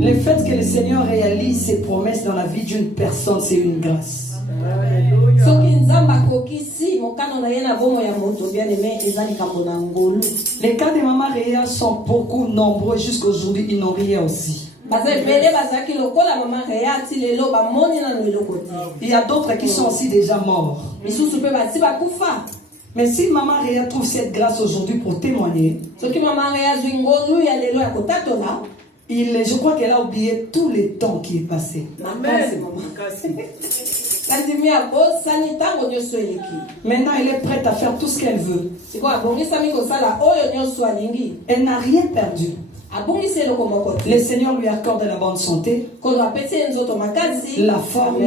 Le fait que le Seigneur réalise ses promesses dans la vie d'une personne, c'est une grâce. Les cas de Maman Réa sont beaucoup nombreux jusqu'à aujourd'hui, ils n'ont rien aussi. Il y a d'autres qui sont aussi déjà morts. Mais si Maman Réa trouve cette grâce aujourd'hui pour témoigner, je crois qu'elle a oublié tout le temps qui est passé. Maintenant, elle est prête à faire tout ce qu'elle veut. Elle n'a rien perdu. Le Seigneur lui accorde la bonne santé, la forme.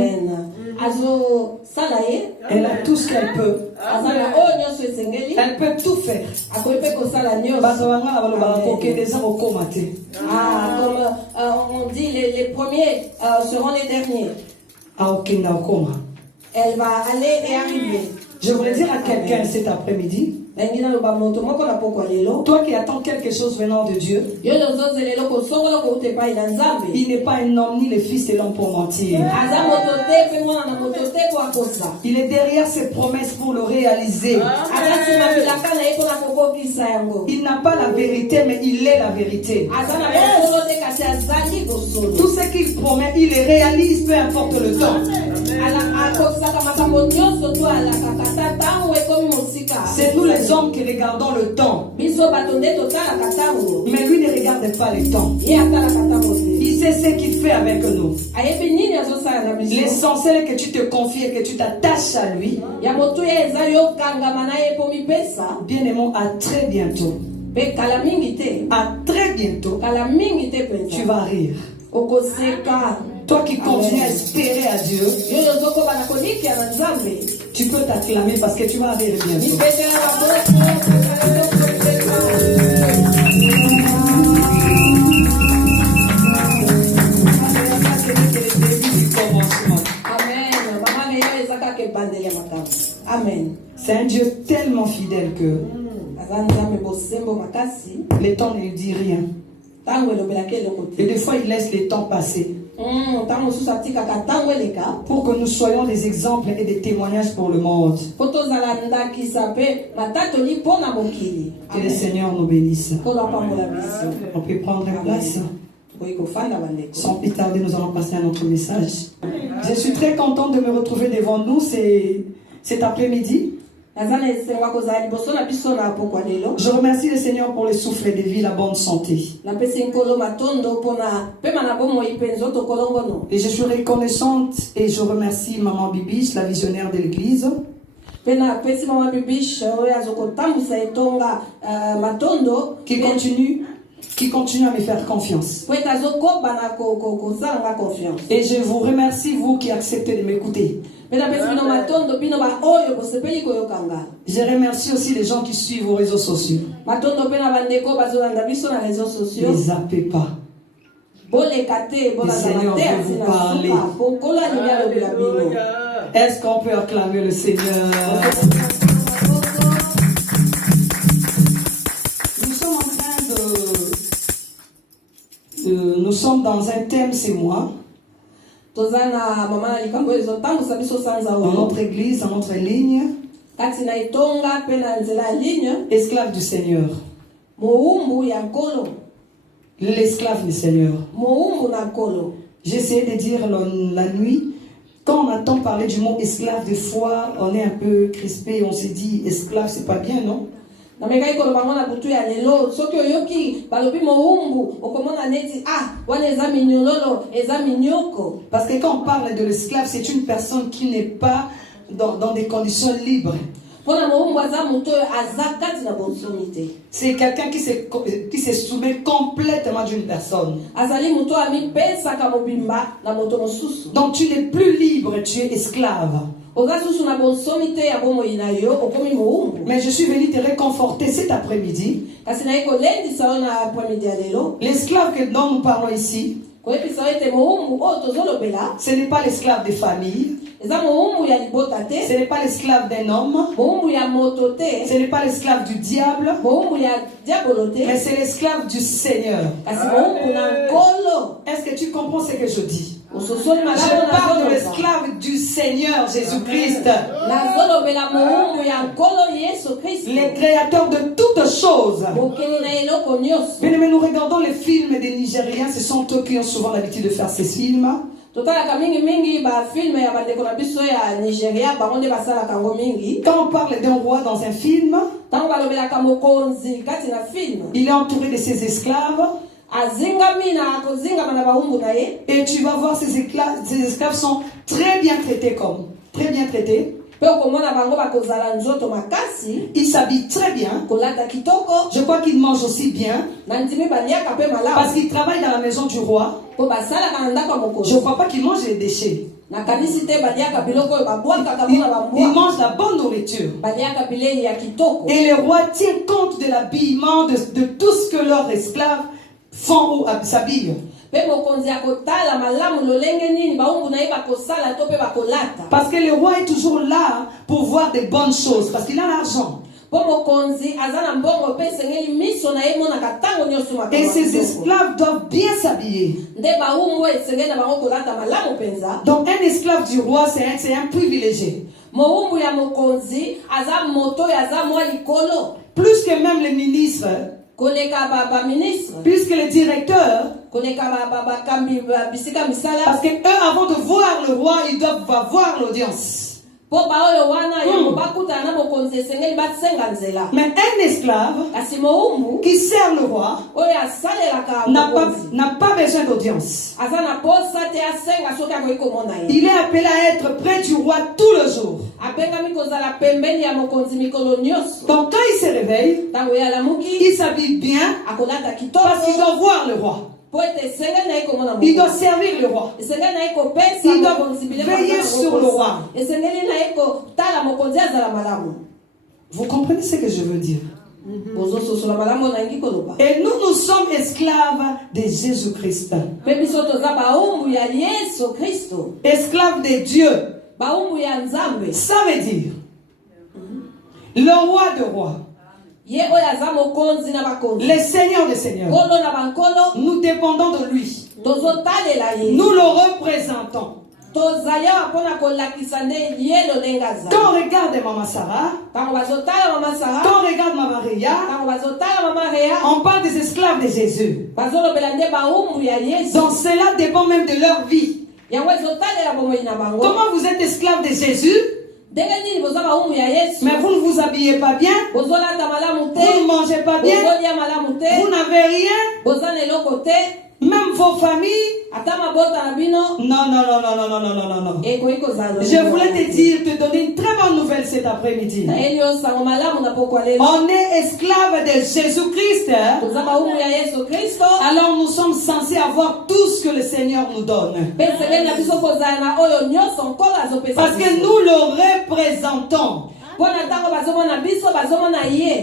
Elle a tout ce qu'elle peut. Elle peut tout faire. Comme on dit, les premiers seront les derniers. Elle va aller et arriver. Je voulais dire à quelqu'un cet après-midi, toi qui attends quelque chose venant de Dieu, il n'est pas un homme ni le fils de l'homme pour mentir. Il est derrière ses promesses pour le réaliser. Il n'a pas la vérité, mais il est la vérité. Tout ce qu'il promet, il le réalise, peu importe le temps. C'est nous les hommes qui regardons le temps. Mais lui ne regarde pas le temps. Il sait ce qu'il fait avec nous. L'essentiel est que tu te confies et que tu t'attaches à lui. Bien-aimé, à très bientôt. À très bientôt. Tu vas rire. Toi qui continues à espérer à Dieu, tu peux t'acclamer parce que tu vas rire bientôt. Amen. C'est un Dieu tellement fidèle que le temps ne lui dit rien. Et des fois, il laisse le temps passer pour que nous soyons des exemples et des témoignages pour le monde. Que le Seigneur nous bénisse. On peut prendre place. Sans plus tarder, nous allons passer à notre message. Je suis très contente de me retrouver devant nous cet après-midi. Je remercie le Seigneur pour le souffle de vie, la bonne santé. Et je suis reconnaissante et je remercie Maman Bibiche, la visionnaire de l'église, qui continue à me faire confiance. Et je vous remercie, vous qui acceptez de m'écouter. Je remercie aussi les gens qui suivent vos réseaux sociaux. Ne zappez pas. Le Seigneur veut vous parler. Est-ce qu'on peut acclamer le Seigneur? Nous sommes dans un thème, c'est moi. Dans notre église, dans notre ligne, esclave du Seigneur. L'esclave du Seigneur. J'essayais de dire la nuit, quand on entend parler du mot esclave, des fois on est un peu crispé, on se dit esclave, c'est pas bien, non? Parce que quand on parle de l'esclave, c'est une personne qui n'est pas dans des conditions libres. C'est quelqu'un qui se soumet complètement d'une personne. Donc tu n'es plus libre, tu es esclave. Mais je suis venu te réconforter cet après-midi. L'esclave dont nous parlons ici, Ce n'est pas l'esclave des familles. Ce n'est pas l'esclave d'un homme. Ce n'est pas l'esclave du diable. Mais c'est l'esclave du Seigneur. Est-ce que tu comprends ce que je dis? Je parle de l'esclave du Seigneur Jésus-Christ, le créateur de toutes choses. Mais nous regardons les films des Nigériens, ce sont eux qui ont souvent l'habitude de faire ces films. Quand on parle d'un roi dans un film, il est entouré de ses esclaves. Et tu vas voir ces esclaves sont très bien traités très bien traités. Ils s'habillent très bien. Je crois qu'ils mangent aussi bien. Parce qu'ils travaillent dans la maison du roi. Je ne crois pas qu'ils mangent les déchets. Ils mangent la bonne nourriture. Et le roi tient compte de l'habillement, de tout ce que leurs esclaves font ou s'habillent. Parce que le roi est toujours là pour voir des bonnes choses, parce qu'il a l'argent. Et ses esclaves doivent bien s'habiller. Donc un esclave du roi, c'est un privilégié. Plus que même les ministres. Puisque les directeurs, parce que eux, avant de voir le roi, ils doivent voir l'audience. Mais un esclave qui sert le roi n'a pas besoin d'audience. Il est appelé à être près du roi tous les jours. Donc quand il se réveille, il s'habille bien parce qu'il doit voir le roi. Il doit servir le roi. Il doit veiller sur le roi. Vous comprenez ce que je veux dire? Et nous sommes esclaves de Jésus-Christ. Esclaves de Dieu. Ça veut dire le roi de rois. Le Seigneur des Seigneurs. Nous dépendons de lui. Nous le représentons. Quand on regarde Maman Sarah, quand on regarde Maman Réa, on parle des esclaves de Jésus. Donc cela dépend même de leur vie. Comment vous êtes esclaves de Jésus? Mais vous ne vous habillez pas bien, vous ne mangez pas bien, vous n'avez rien, même vos familles. Non. Je voulais te dire, te donner une très bonne nouvelle cet après-midi. On est esclaves de Jésus-Christ. Alors nous sommes censés avoir tout ce que le Seigneur nous donne. Parce que nous le représentons.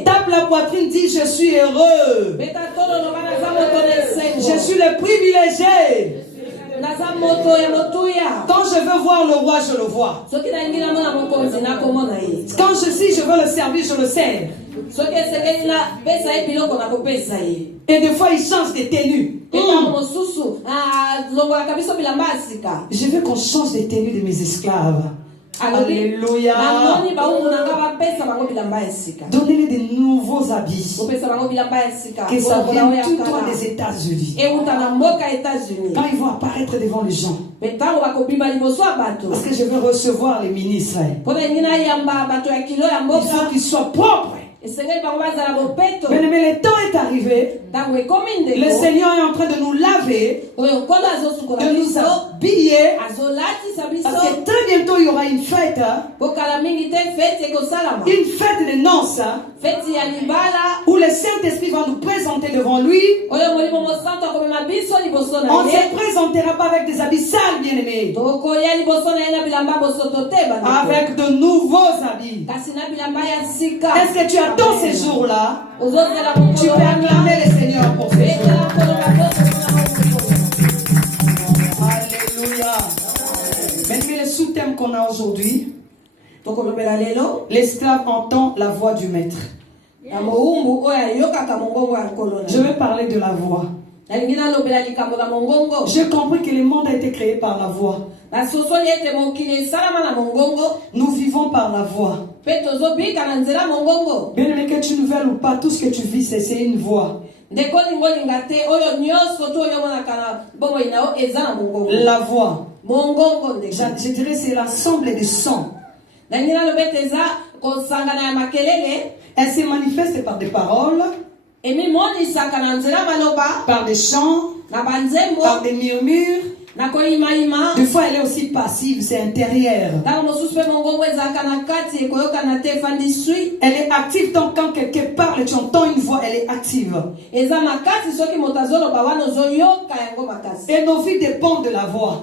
Tape la poitrine, dit je suis heureux. Je suis le privilégié. Quand je veux voir le roi, je le vois. Quand je veux le servir, je le sers. Et des fois, il change de tenue. Je veux qu'on change de tenue de mes esclaves. Alléluia. Donnez-les de nouveaux habits. Que ça vienne tout droit des États-Unis. Quand ils vont apparaître devant les gens. Parce que je veux recevoir les ministres. Il faut qu'ils soient propres. Mais le temps est arrivé. Le Seigneur est en train de nous laver, de nous habiller. Parce que très bientôt il y aura une fête. Une fête de noces. Où le Saint-Esprit va nous présenter devant lui. On ne se présentera pas avec des habits sales, bien-aimés. Avec de nouveaux habits. Est-ce que tu attends ces jours-là? Tu peux acclamer le Seigneur pour ces jours. thème qu'on a aujourd'hui, l'esclave entend la voix du maître. Je vais parler de la voix. J'ai compris que le monde a été créé par la voix. Nous vivons par la voix. Bien aimé, que tu nous veuilles ou pas, tout ce que tu vis, c'est une voix. La voix, je dirais, c'est l'ensemble des sons. Elle se manifeste par des paroles, par des chants, par des murmures. Des fois, elle est aussi passive, c'est intérieur. Elle est active donc quand quelqu'un parle, tu entends une voix, elle est active. Et nos vies dépendent de la voix.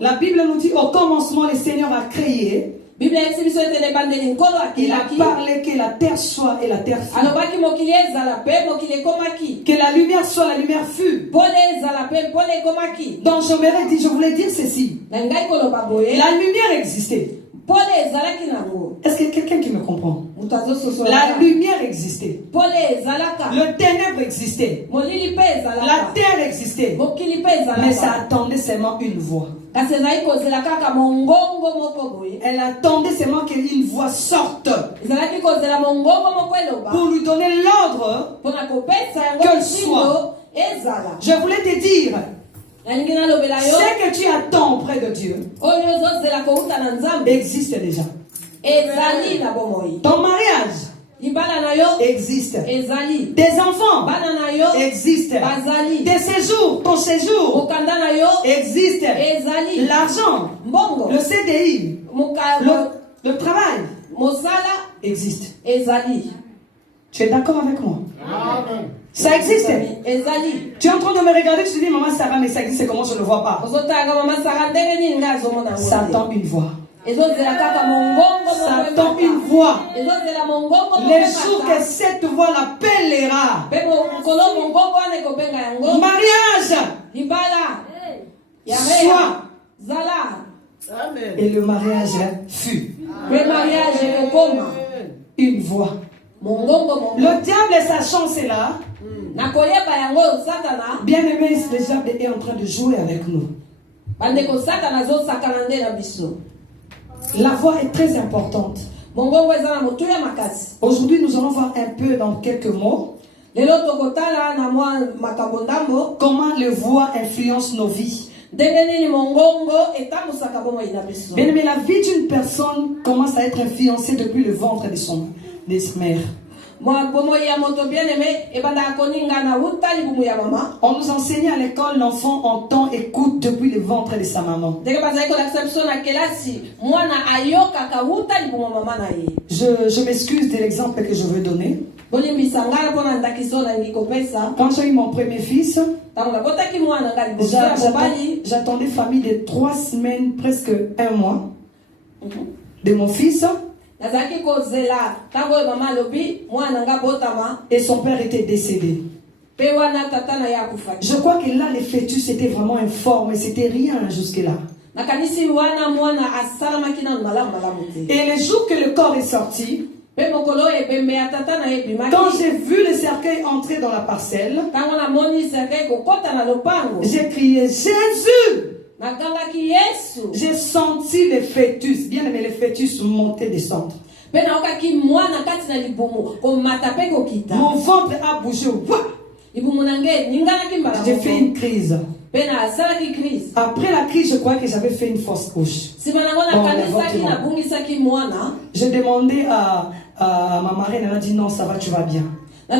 La Bible nous dit au commencement, le Seigneur a créé. Il a parlé que la terre soit et la terre fut. Que la lumière soit, la lumière fut. Donc je voulais dire ceci. La lumière existait. Est-ce que quelqu'un qui me comprend? La lumière existait. Le ténèbre existait. La terre existait. Mais ça attendait seulement une voix. Elle attendait seulement qu'une voix sorte pour lui donner l'ordre qu'elle soit. Je voulais te dire, ce que tu attends auprès de Dieu existe déjà. Ton mariage existe. Tes enfants existent. Tes séjours, ton séjour existe. L'argent, le CDI, le travail existe. Tu es d'accord avec moi? Amen. Ça existe. Tu es en train de me regarder, tu dis maman Sarah, mais ça existe, comment je ne le vois pas? Ça attend une voix. Ça attend une voix. Les jours que cette voix l'appellera. Mariage. Soit. Et le mariage fut. Une voix. Le diable et sa chance est là. Bien aimé, le diable est en train de jouer avec nous. La voix est très importante. Aujourd'hui, nous allons voir un peu dans quelques mots comment les voix influencent nos vies. Bien aimé, la vie d'une personne commence à être influencée depuis le ventre de sa mère. On nous enseigne à l'école, l'enfant entend, écoute depuis le ventre de sa maman. Je m'excuse de l'exemple que je veux donner. Quand j'ai eu mon premier fils, j'attendais famille de 3 semaines, presque 1 mois, de mon fils. Et son père était décédé. Je crois que là, le fœtus était vraiment informe, c'était rien jusque-là. Et le jour que le corps est sorti, quand j'ai vu le cercueil entrer dans la parcelle, j'ai crié Jésus! J'ai senti le fœtus, bien aimé, le fœtus monter, descendre. Mon ventre a bougé. J'ai fait une crise. Après la crise, je crois que j'avais fait une fausse couche. J'ai demandé à ma marraine, elle a dit non, ça va, tu vas bien. Tu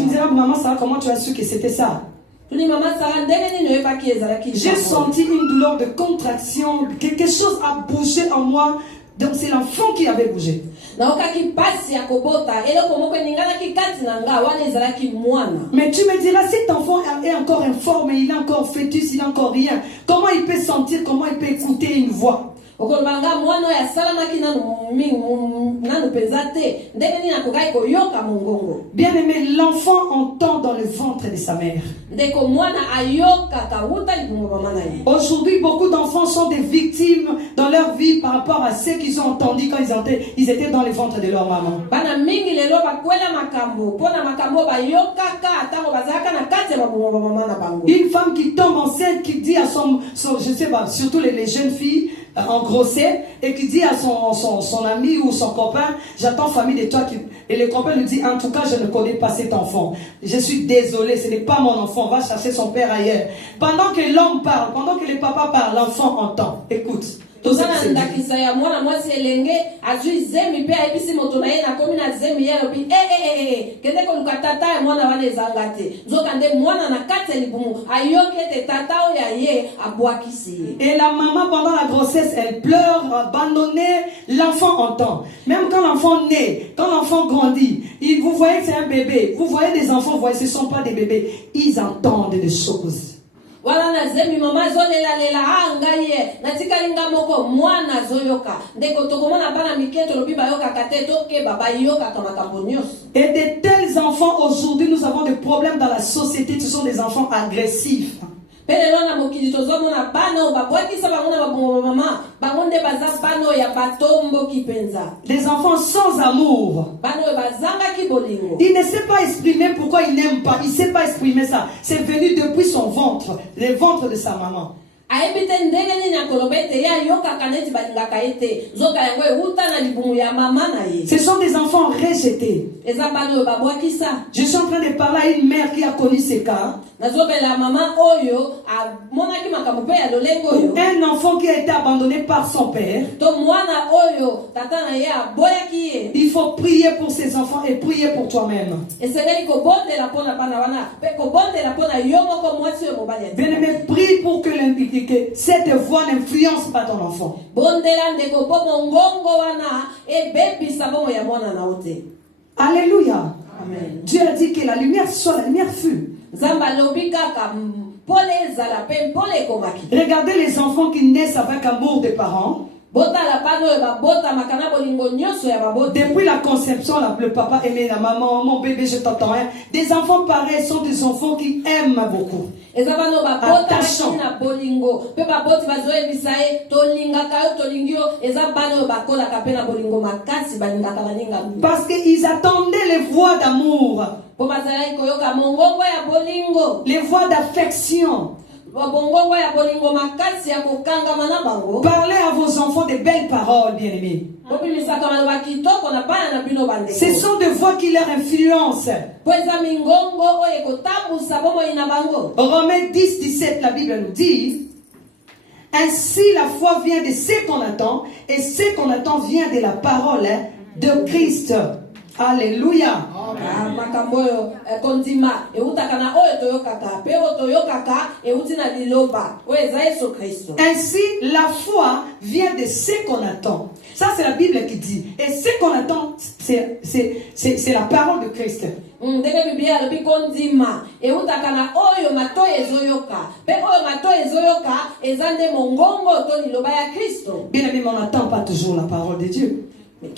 me diras, maman, ça va, comment tu as su que c'était ça? J'ai senti une douleur de contraction, quelque chose a bougé en moi. Donc c'est l'enfant qui avait bougé. Mais tu me diras, cet enfant est encore informe, il est encore fœtus, il n'a encore rien. Comment il peut sentir, comment il peut écouter une voix? Bien aimé, l'enfant entend dans le ventre de sa mère. Aujourd'hui, beaucoup d'enfants sont des victimes dans leur vie par rapport à ce qu'ils ont entendu quand ils étaient dans le ventre de leur maman. Une femme qui tombe enceinte, qui dit à son je sais pas, surtout les jeunes filles en grossesse, et qui dit à son ami ou son copain, j'attends famille de toi, et le copain lui dit, en tout cas je ne connais pas cet enfant, je suis désolé, ce n'est pas mon enfant, va chercher son père ailleurs. Pendant que l'homme parle, pendant que le papa parle, l'enfant entend. Écoute. Et la maman pendant la grossesse, elle pleure, abandonnée, l'enfant entend. Même quand l'enfant naît, quand l'enfant grandit, vous voyez que c'est un bébé, vous voyez des enfants, vous voyez, ce ne sont pas des bébés, ils entendent des choses. Wala na zemi mama zolela lela ngaye natikalinga moko mwana zoyoka ndeko tokomona bana miketo lobiba yoka kateto ke baba yoka kama kambonyos. Et de tels enfants aujourd'hui, nous avons des problèmes dans la société, ce sont des enfants agressifs. Des enfants sans amour. Il ne sait pas exprimer pourquoi il n'aime pas. Il ne sait pas exprimer ça. C'est venu depuis son ventre, le ventre de sa maman. Ce sont des enfants rejetés. Je suis en train de parler à une mère qui a connu ces cas. Un enfant qui a été abandonné par son père. Il faut prier pour ses enfants et prier pour toi-même. Bien-aimé, prie pour que cette voix n'influence pas ton enfant. Alléluia. Amen. Dieu a dit que la lumière soit, la lumière fut. Regardez les enfants qui naissent avec amour des parents. Depuis la conception, le papa aimait la maman, mon bébé, je t'entends. Des enfants pareils sont des enfants qui aiment beaucoup. Attachants. Parce qu'ils attendaient les voix d'amour, les voix d'affection. Parlez à vos enfants de belles paroles, bien-aimés. Ce sont des voix qui leur influencent. Romains 10, 17, la Bible nous dit: ainsi la foi vient de ce qu'on attend, et ce qu'on attend vient de la parole de Christ. Alléluia. Ainsi, la foi vient de ce qu'on attend. Ça, c'est la Bible qui dit. Et ce qu'on attend, c'est la parole de Christ. Bien-aimé, on n'attend pas toujours la parole de Dieu. Est-ce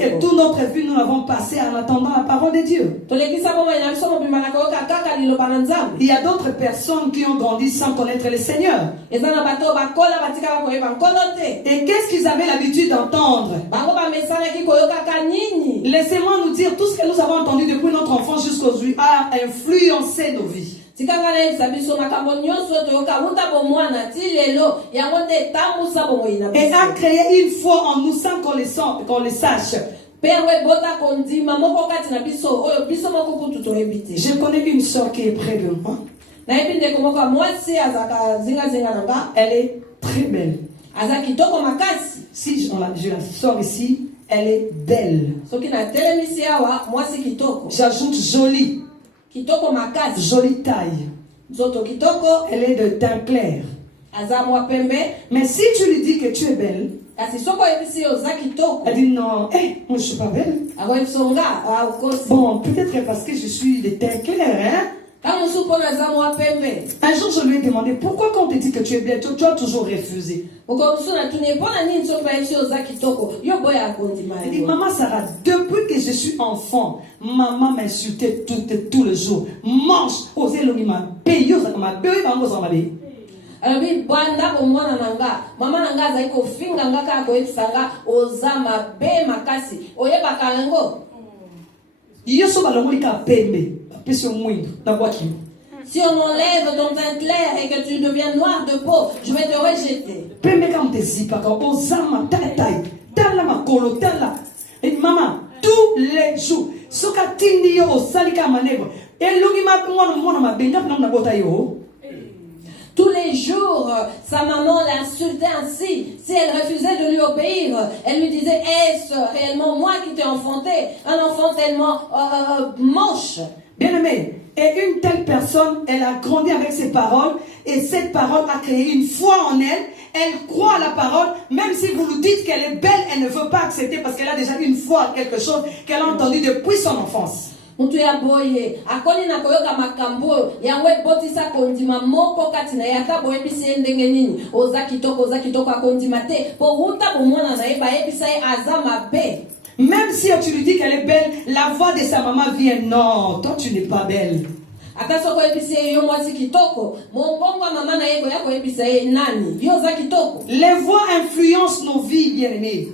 que toute notre vie nous l'avons passé en attendant la parole de Dieu? Il y a d'autres personnes qui ont grandi sans connaître le Seigneur. Et qu'est-ce qu'ils avaient l'habitude d'entendre? Laissez-moi nous dire, tout ce que nous avons entendu depuis notre enfance jusqu'aujourd'hui a influencé nos vies. Et a créé une foi en nous sans qu'on le sache. Je connais une soeur qui est près de moi. Elle est très belle. Si je la sors ici, elle est belle. J'ajoute jolie. Jolie taille. Elle est de teint clair. Mais si tu lui dis que tu es belle, elle dit non, moi je suis pas belle. Bon, peut-être parce que je suis de teint clair, hein? Un jour, je lui ai demandé pourquoi quand on te dit que tu es bien, tu as toujours refusé. Il dit, maman Sarah, depuis que je suis enfant, maman m'insultait tout le jour. Mange, osez l'onima, paye, ma bébé, alors bi banda ko mwana nanga mama nanga za iko finga ngaka ko etsanga ozama be makasi oyeba kalango yeso balongolika pembe pesi mwindo na bwaki. Si on enlève ton teint clair et que tu deviens noir de peau, je vais te rejeter. Pembe comme te zipa ka ozama tatai tala makolo tala et maman tous les jours soka tindi yo osalika manevre elungi mwana mabenga na bota yo. Tous les jours, sa maman l'insultait ainsi. Si elle refusait de lui obéir, elle lui disait, est-ce réellement moi qui t'ai enfanté? Un enfant tellement moche. Bien aimé, et une telle personne, elle a grandi avec ses paroles, et cette parole a créé une foi en elle. Elle croit à la parole, même si vous lui dites qu'elle est belle, elle ne veut pas accepter parce qu'elle a déjà une foi à quelque chose qu'elle a entendu depuis son enfance. Mutu ya boye akoni na koyoka makambo yango ebotisa kondima moko kati na yaka boyebisi ndenge nini oza kitoko akondima te po huta bomona na yeba yebisa aza mabe. Même si tu lui dis qu'elle est belle, la voix de sa maman vient, non, toi tu n'es pas belle. Akasoko yebisi yo mwasi kitoko mongongo mama na yego yako yebisa nani yo za kitoko. Les voix influencent nos vies, bien-aimés.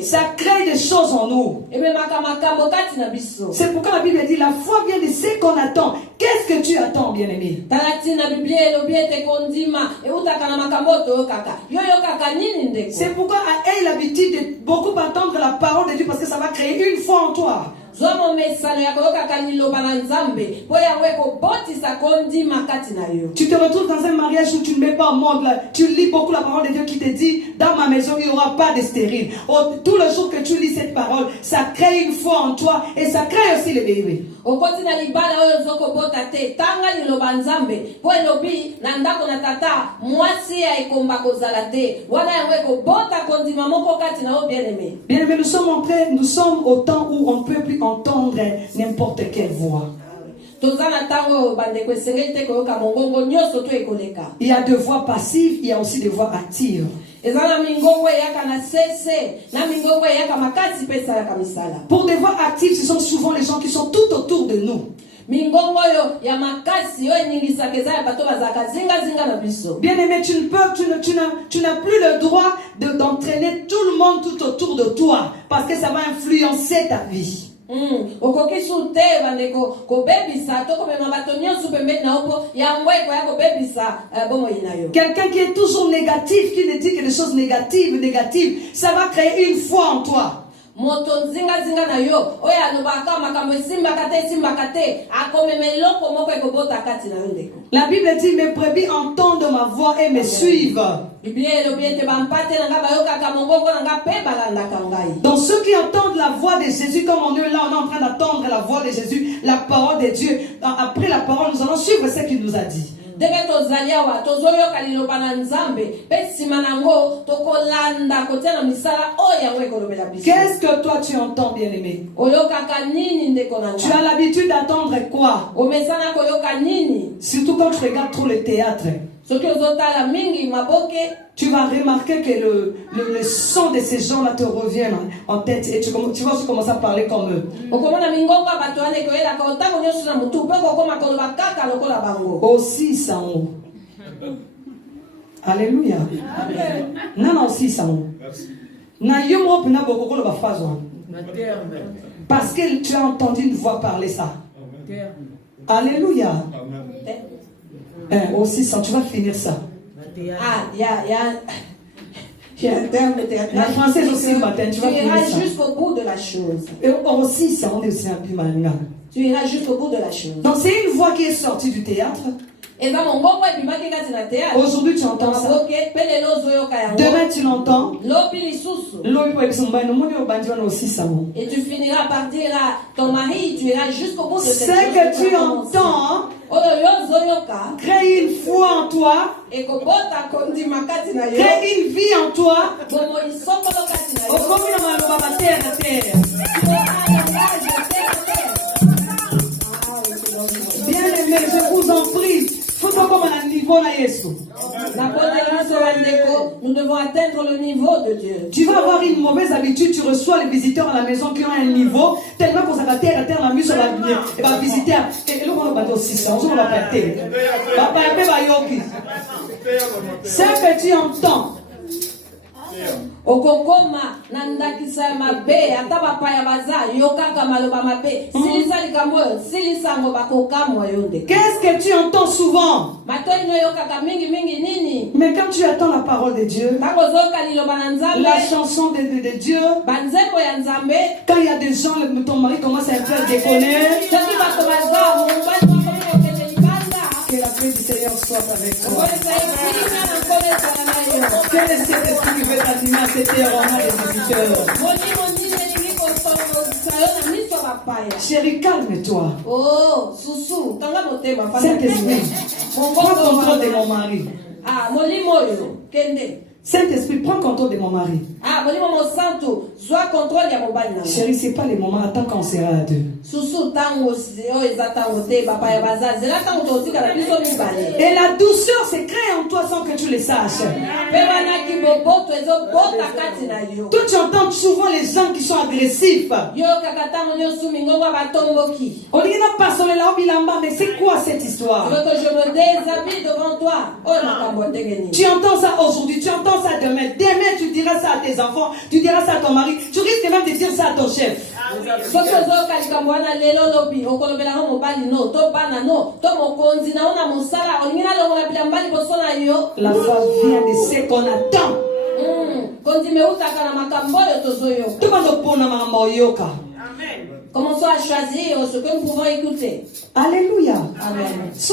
Ça crée des choses en nous. C'est pourquoi la Bible dit la foi vient de ce qu'on attend. Qu'est-ce que tu attends, bien-aimé? C'est pourquoi elle a l'habitude de beaucoup attendre la parole de Dieu parce que ça va créer une foi en toi. Tu te retrouves dans un mariage où tu ne mets pas au monde là. Tu lis beaucoup la parole de Dieu qui te dit dans ma maison il n'y aura pas de stérile. Tout le jour que tu lis cette parole, ça crée une foi en toi et ça crée aussi les bébés. Bien aimé, nous sommes au temps où on ne peut plus entendre n'importe quelle voix. Il y a des voix passives, il y a aussi des voix actives. Pour des voix actives, ce sont souvent les gens qui sont tout autour de nous. Bien aimé, tu n'as plus le droit d'entraîner tout le monde tout autour de toi parce que ça va influencer ta vie. Quelqu'un qui est toujours négatif, qui ne dit que des choses négatives, ça va créer une foi en toi. La Bible dit mes brebis entendent ma voix et me suivent. Donc ceux qui entendent la voix de Jésus, comme on est là, on est en train d'attendre la voix de Jésus, la parole de Dieu. Après la parole, nous allons suivre ce qu'il nous a dit. Qu'est-ce que toi tu entends, bien-aimé? Tu as l'habitude d'attendre quoi? Surtout quand tu regardes trop le théâtre. Tu vas remarquer que le son de ces gens-là te revient en tête et tu vas aussi commencer à parler comme eux. Aussi ça. Alléluia. Non, aussi ça. Parce que tu as entendu une voix parler ça. Alléluia. Aussi ça, tu vas finir ça. Ah, il y a un terme théâtral. La française aussi matin, tu vas finir ça. Tu iras jusqu'au bout de la chose. Et aussi ça, on est aussi un peu malin. Tu iras jusqu'au bout de la chose. Donc c'est une voix qui est sortie du théâtre. Aujourd'hui tu entends ça. Demain tu l'entends. Et tu finiras par dire à ton mari, tu iras jusqu'au bout de cette chose. Ce que tu entends crée une foi en toi. Crée une vie en toi. je vous en prie. Faut comme un niveau là, Yesu. Nous devons atteindre le niveau de Dieu. Tu vas avoir une mauvaise habitude, tu reçois les visiteurs à la maison qui ont un niveau, tellement qu'on s'est à terre, la mise sur la lumière. Et va visiter. Et là, on va aussi ça, on va pas terre. Ce que tu entends. Okokoma nandakisa mabe ata bapaya baza yokaka maloba mabe silisa likambo silisango bakokamwa yonde. Qu'est-ce que tu entends souvent? Matoino yokaka mingi mingi nini? Mais quand tu attends la parole de Dieu, bakozoka liloba na Nzambe, la chanson de Dieu, banzembo ya Nzambe, quand il y a des gens, ton mari commence à un peu déconner, soki bato baza mobali bakomokende libanda, que la paix du Seigneur soit avec toi. okolesa ekilinga na nkolesa na yo. Quel est cet esprit qui veut t'animer à cette heure au nom des visiteurs? Chérie, calme-toi. Oh, Susu, tanga motema. Saint-Esprit, prends contrôle de mon mari. Ah, molimoyo, kende. Saint-Esprit, prends contrôle de mon mari. Ah, molimo mo santo, sois contrôle ya mobali na. Chérie, c'est pas les moments, attends qu'on sera à deux. Susu tango o ezatango te papa ya bazazi, la tango totika na biso mibale. Et la douceur se crée en toi sans que tu le saches. Pebana ki boboto ezo bota kati na yo. Toi, tu entends souvent les gens qui sont agressifs. Yo kakatango nyo sumi ngongo batomboki. On dit non, pas sur la bilamba, mais c'est quoi cette histoire? Tu veux que je me déshabille devant toi? Oh, makambo tengeni. Tu entends ça aujourd'hui, tu entends ça demain. Demain, tu diras ça à tes enfants, tu diras ça à ton mari, tu risques même de dire ça à ton chef. La foi vient de ce qu'on attend. Commençons à choisir ce que nous pouvons écouter. Alléluia. Amen. Si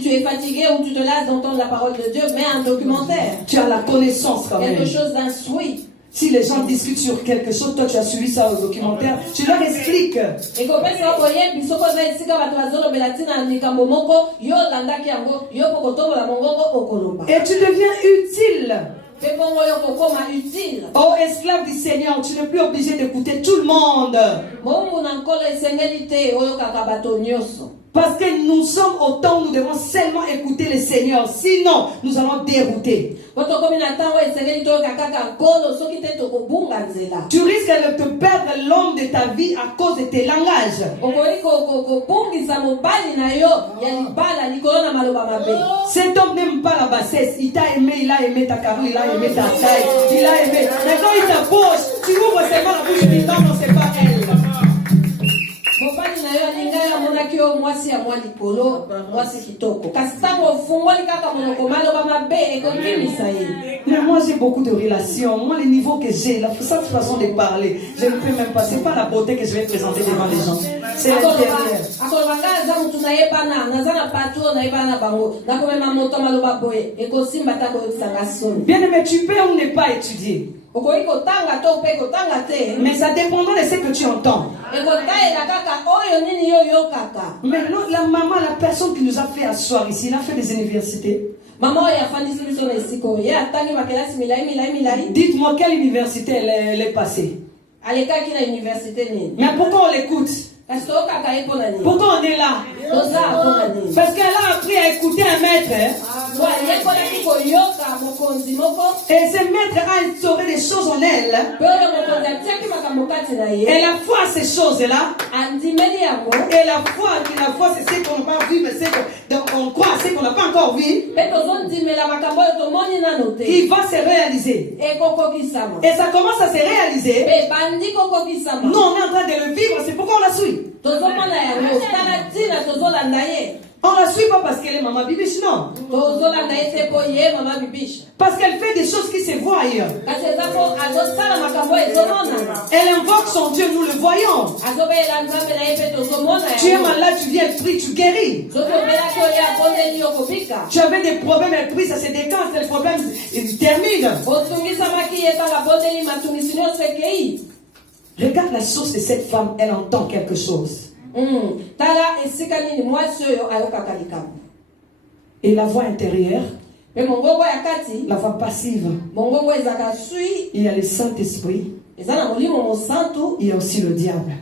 tu es fatigué ou tu te lasses d'entendre la parole de Dieu, mets un documentaire. Tu as la connaissance quand même. Quelque chose d'instruit. Si les gens discutent sur quelque chose, toi tu as suivi ça au documentaire, tu leur expliques. Et tu deviens utile. Utile. Oh, esclave du Seigneur, tu n'es plus obligé d'écouter tout le monde. Parce que nous sommes au temps où nous devons seulement écouter le Seigneur. Sinon, nous allons dérouter. Tu risques de te perdre l'homme de ta vie à cause de tes langages. Cet homme n'aime pas la bassesse. Il t'a aimé, il a aimé ta carrure, il a aimé ta taille, il a aimé. Maintenant il t'approche, tu ouvres seulement la bouche et tu dis non, c'est pas elle. Mais moi j'ai beaucoup de relations. Moi le niveau que j'ai, cette façon de parler, je ne peux même pas. C'est pas la beauté que je vais présenter devant les gens. C'est l'intérieur. Bien aimé, tu peux ou ne pas étudier. Mais ça dépendra de ce que tu entends. Mais non, la maman, la personne qui nous a fait asseoir ici, il a fait des universités. Dites-moi quelle université elle est passée. Mais pourquoi on l'écoute? Pourquoi on est là? Parce qu'elle a appris à écouter un maître. Et ce maître a instauré des choses en elle. Elle a foi à ces choses-là. Et la foi, c'est ce qu'on n'a pas vu, mais c'est qu'on croit à ce qu'on n'a pas encore vu. Qui va se réaliser. Et ça commence à se réaliser. Nous, on est en train de le vivre, c'est pourquoi on la suit. On la suit pas parce qu'elle est maman bibiche, non. Parce qu'elle fait des choses qui se voient ailleurs. Elle invoque son Dieu, nous le voyons. Tu es malade, tu viens, elle prie, tu guéris. Tu avais des problèmes, elle prie, ça se décante, le problème il termine. Regarde la source de cette femme, elle entend quelque chose. Et la voix intérieure, la voix passive, il y a le Saint-Esprit, il y a aussi le diable.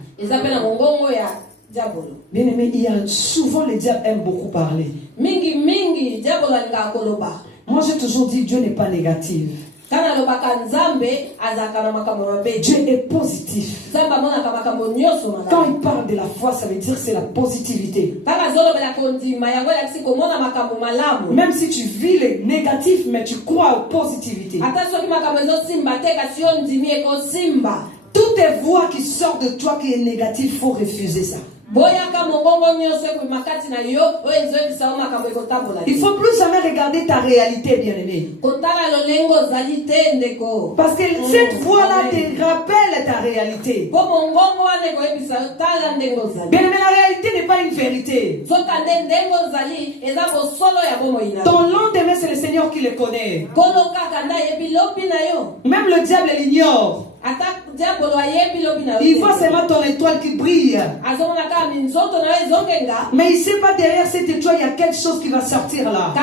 diabolo. Bien aimé, il y a souvent le diable aime beaucoup parler. Mingi diabolo alingaka koloba. Moi j'ai toujours dit Dieu n'est pas négatif. Kana lobaka nzambe azaka na makambo mabe. Dieu est positif. Nzamba mona ka makambo nyoso malamu. Quand il parle de la foi, ça veut dire que c'est la positivité. Taka zolo bela kondima yango yakisi komona makambo malamu. Même si tu vis les négatifs, mais tu crois aux positivités. Ata soki makambo ezo simba te kasi yo ndimi eko simba. Toutes les voix qui sortent de toi qui est négative, il faut refuser ça. Il faut plus jamais regarder ta réalité, bien-aimé. Parce que cette voix-là te rappelle ta réalité. Bien-aimé, la réalité n'est pas une vérité. Ton lendemain, c'est le Seigneur qui le connaît. Même le diable l'ignore. Il voit seulement ton étoile qui brille. Mais il ne sait pas derrière cette étoile, il y a quelque chose qui va sortir là.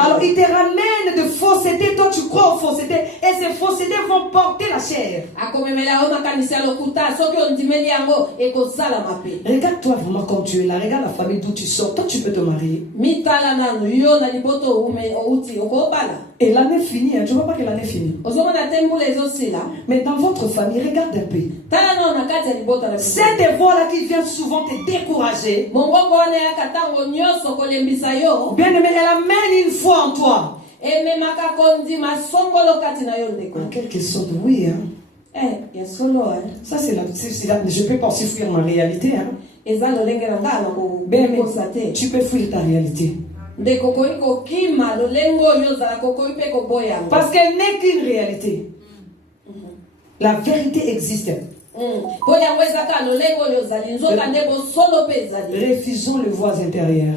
Alors il te ramène de fausseté. Toi tu crois aux faussetés. Et ces faussetés vont porter la chair. Regarde-toi vraiment comme tu es là. Regarde la famille d'où tu sors. Toi tu peux te marier. Et l'année finie, tu ne vois pas que l'année finit. Mais dans votre famille, regarde un peu. Cette voix-là qui vient souvent te décourager. Bien aimé, elle amène une foi en toi. En quelque sorte, oui. Hein. Ça, c'est la. Je ne peux pas aussi fuir ma réalité. Hein. Bien aimé, tu peux fuir ta réalité. Parce qu'elle n'est qu'une réalité. La vérité existe. Refusons le voix intérieur.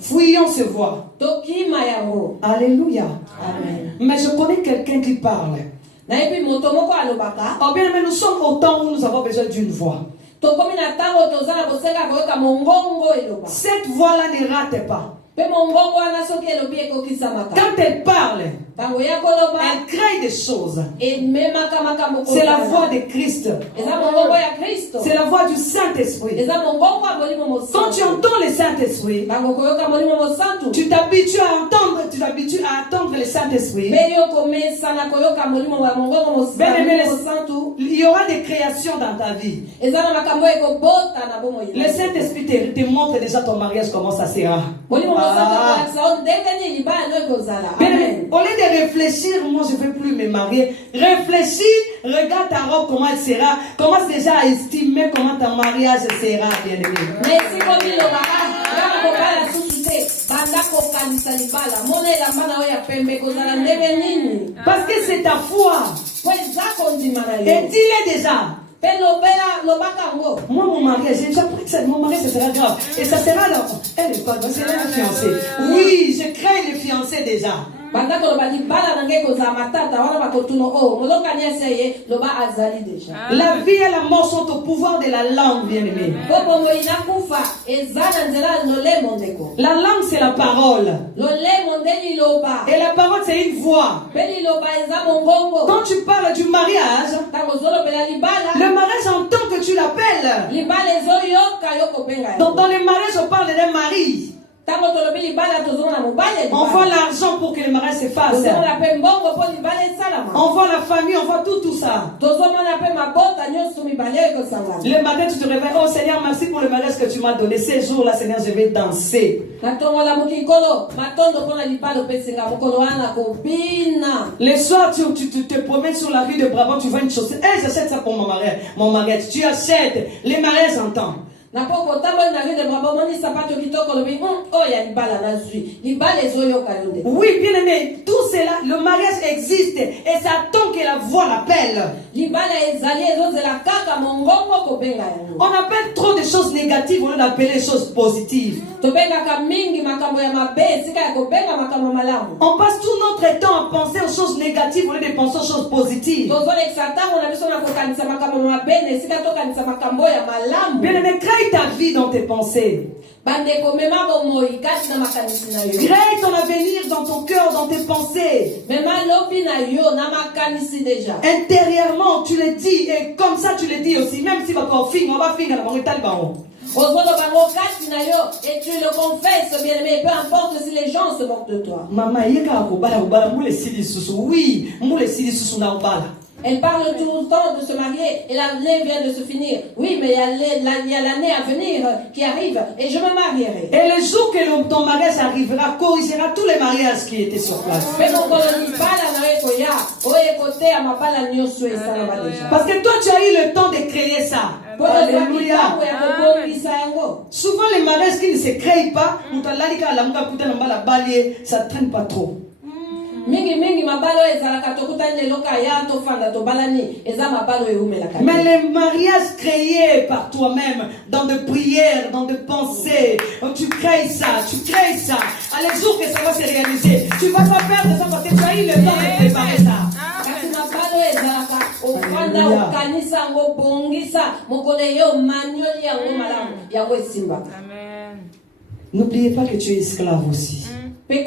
Fuyons ce voix. Alléluia. Amen. Mais je connais quelqu'un qui parle. Oh bien, mais nous sommes au temps où nous avons besoin d'une voix. Cette voix-là ne rate pas. Quand elle parle, elle crée des choses. C'est la voix de Christ. C'est la voix du Saint-Esprit. Quand tu entends le Saint-Esprit, tu t'habitues à entendre le Saint-Esprit. Il y aura des créations dans ta vie. Le Saint-Esprit te montre déjà ton mariage, comment ça sera. Bien, au lieu de réfléchir, moi je ne veux plus me marier. Réfléchis, regarde ta robe, comment elle sera. Commence déjà à estimer comment ton mariage sera, bien aimé. Parce que c'est ta foi. Et dis-le déjà. Moi, mon mariage, j'ai appris que mon mariage, ça sera grave. Et ça sera là. Elle est pas grave, c'est la fiancée. Oui, je crains les fiancés déjà. La vie et la mort sont au pouvoir de la langue, bien-aimé. La langue, c'est la parole. Et la parole, c'est une voix. Quand tu parles du mariage, le mariage entend que tu l'appelles. Donc dans le mariage, on parle d'un mari. On voit l'argent pour que le mariage se fasse. On voit la famille, on voit tout ça. Le matin, tu te réveilles. Oh Seigneur, merci pour le mariage que tu m'as donné. Ces jours-là, Seigneur, je vais danser. Le soir, tu te promènes sur la rue de Brabant, tu vois une chaussette. Hey, j'achète ça pour mon mariage. Tu achètes. Les mariages entendent. Oui, bien aimé, tout cela, le mariage existe et ça attend que la voix l'appelle. On appelle trop de choses négatives au lieu d'appeler les choses positives. On passe tout notre temps à penser aux choses négatives au lieu de penser aux choses positives. Bien aimé, Crée ta vie dans tes pensées. Crée ton avenir dans ton cœur, dans tes pensées. Intérieurement, tu le dis, et comme ça tu le dis aussi, même si on va finir, on et tu le confesses, bien aimé, peu importe si les gens se moquent de toi. Oui, elle parle tout le temps de se marier et l'année vient de se finir. Oui, mais il y a l'année à venir qui arrive et je me marierai. Et le jour que ton mariage arrivera, corrigera tous les mariages qui étaient sur place. Parce que toi, tu as eu le temps de créer ça. Alléluia. Souvent, les mariages qui ne se créent pas, ça ne traîne pas trop. Mais les mariages créés par toi-même, dans de prières, dans de pensées, tu crées ça. À les jours que ça va se réaliser, tu ne vas pas perdre ça parce que tu as eu le temps de préparer ça. N'oubliez pas que tu es esclave aussi. Même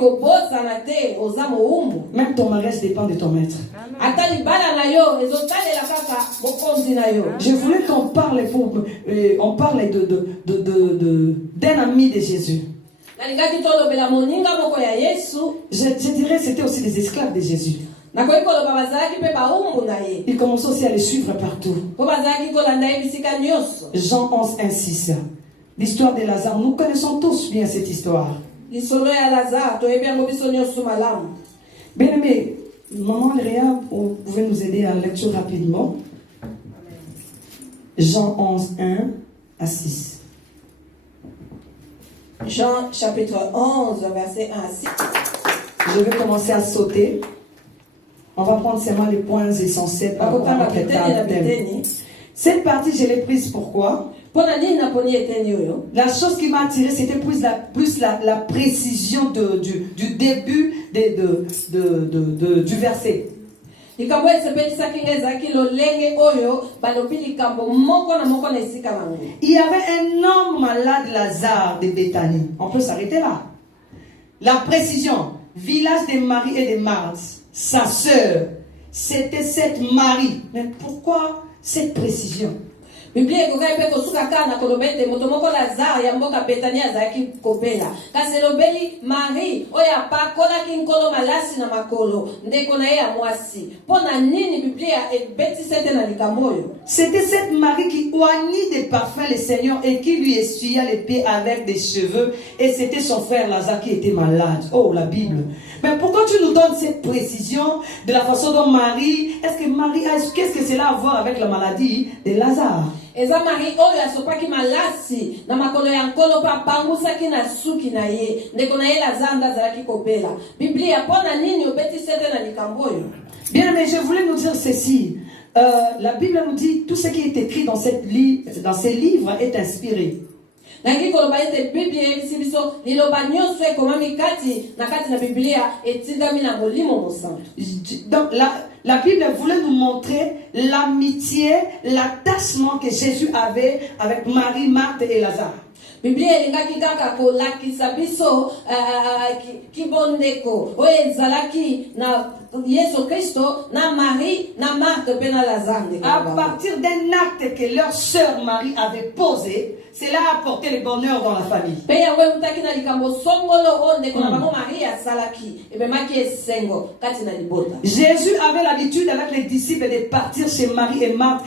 ton mariage dépend de ton maître. Je voulais qu'on parle on parle d'un ami de Jésus. Je dirais que c'était aussi des esclaves de Jésus. Il commence aussi à les suivre partout. Jean 11, 1, 6. L'histoire de Lazare, nous connaissons tous bien cette histoire. Bien aimé, maman Léa, vous pouvez nous aider à la lecture rapidement. Jean 11, 1 à 6. Jean chapitre 11, verset 1 à 6. Je vais commencer à sauter. On va prendre seulement les points essentiels par rapport à notre thème. Cette partie, je l'ai prise pourquoi? La chose qui m'a attiré, c'était plus la précision du début du verset. Il y avait un homme malade, Lazare de Béthanie. On peut s'arrêter là. La précision, village de Marie et de Marthe, sa sœur, c'était cette Marie. Mais pourquoi cette précision? Biblia ikokae kosuka na kolobete motomoko Lazare ya mboka Betania azaki kopela kasi lobeli Marie oya pakola kinkolo malasi na makolo ndeko na ye ya mwasi pona nini Biblia ebeti sete na likamboyo. C'était cette Marie qui oignit des parfums le Seigneur et qui lui essuya les pieds avec des cheveux, et c'était son frère Lazare qui était malade. Oh, la Bible. Mais pourquoi tu nous donnes cette précision de la façon dont Marie, qu'est-ce que cela a à voir avec la maladie de Lazare? Eza Marie oyo asopaki malasi na makolo ya nkolo pa pangusaki na suki na ye ndeko na ye Lazare ndazalaki kopela. Biblia pona nini obeti sete na likamboyo? Bien, mais je voulais nous dire ceci. La Bible nous dit tout ce qui est écrit dans ces livres est inspiré. Donc la Bible voulait nous montrer l'amitié, l'attachement que Jésus avait avec Marie, Marthe et Lazare. Biblia elingaki kaka kolakisa biso kibondeko oyo ezalaki na Yesu Kristo na Marie na Marthe pe na Lazare. À partir d'un acte que leur sœur Marie avait posé, cela a apporté le bonheur dans la famille. Jésus avait l'habitude avec les disciples de partir chez Marie et Marthe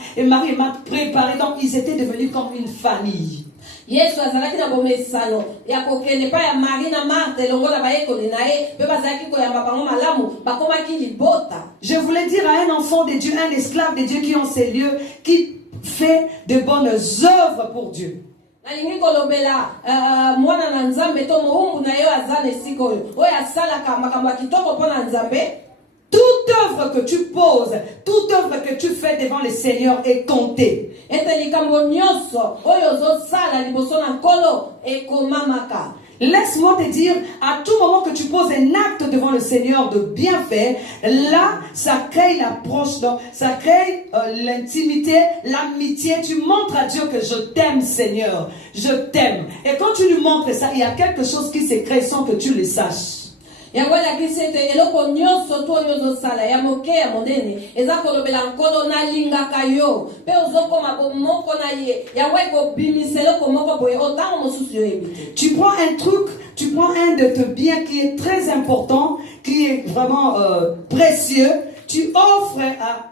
préparaient, donc ils étaient devenus comme une famille. Yesu azalaki na bomesano ya kokende pa ya Marie na Marthe longola bayekoli na ye pe bazalaki koyamba bango malamu bakomaki libota. Je voulais dire à un enfant de Dieu, un esclave de Dieu qui en ces lieux, qui fait de bonnes œuvres pour Dieu. Nalingi kolobela mwana na Nzambe to moumbu na yo azana esiko oyo oyo asalaka makambo ya kitoko mpona Nzambe. Toute œuvre que tu poses, toute œuvre que tu fais devant le Seigneur est comptée. Laisse-moi te dire, à tout moment que tu poses un acte devant le Seigneur de bienfait, là, ça crée l'approche, ça crée l'intimité, l'amitié. Tu montres à Dieu que je t'aime, Seigneur. Je t'aime. Et quand tu lui montres ça, il y a quelque chose qui se crée sans que tu le saches. Yango la kisete eloko nyonso to nyozo sala ya moke ya monene eza kolobela nkolo na linga kayo pe ozokoma bomoko na ye yango ekobimiselo komoko boye otango mosusu yo ebite. Tu prends un truc, tu prends un de tes biens qui est très important, qui est vraiment précieux, tu offres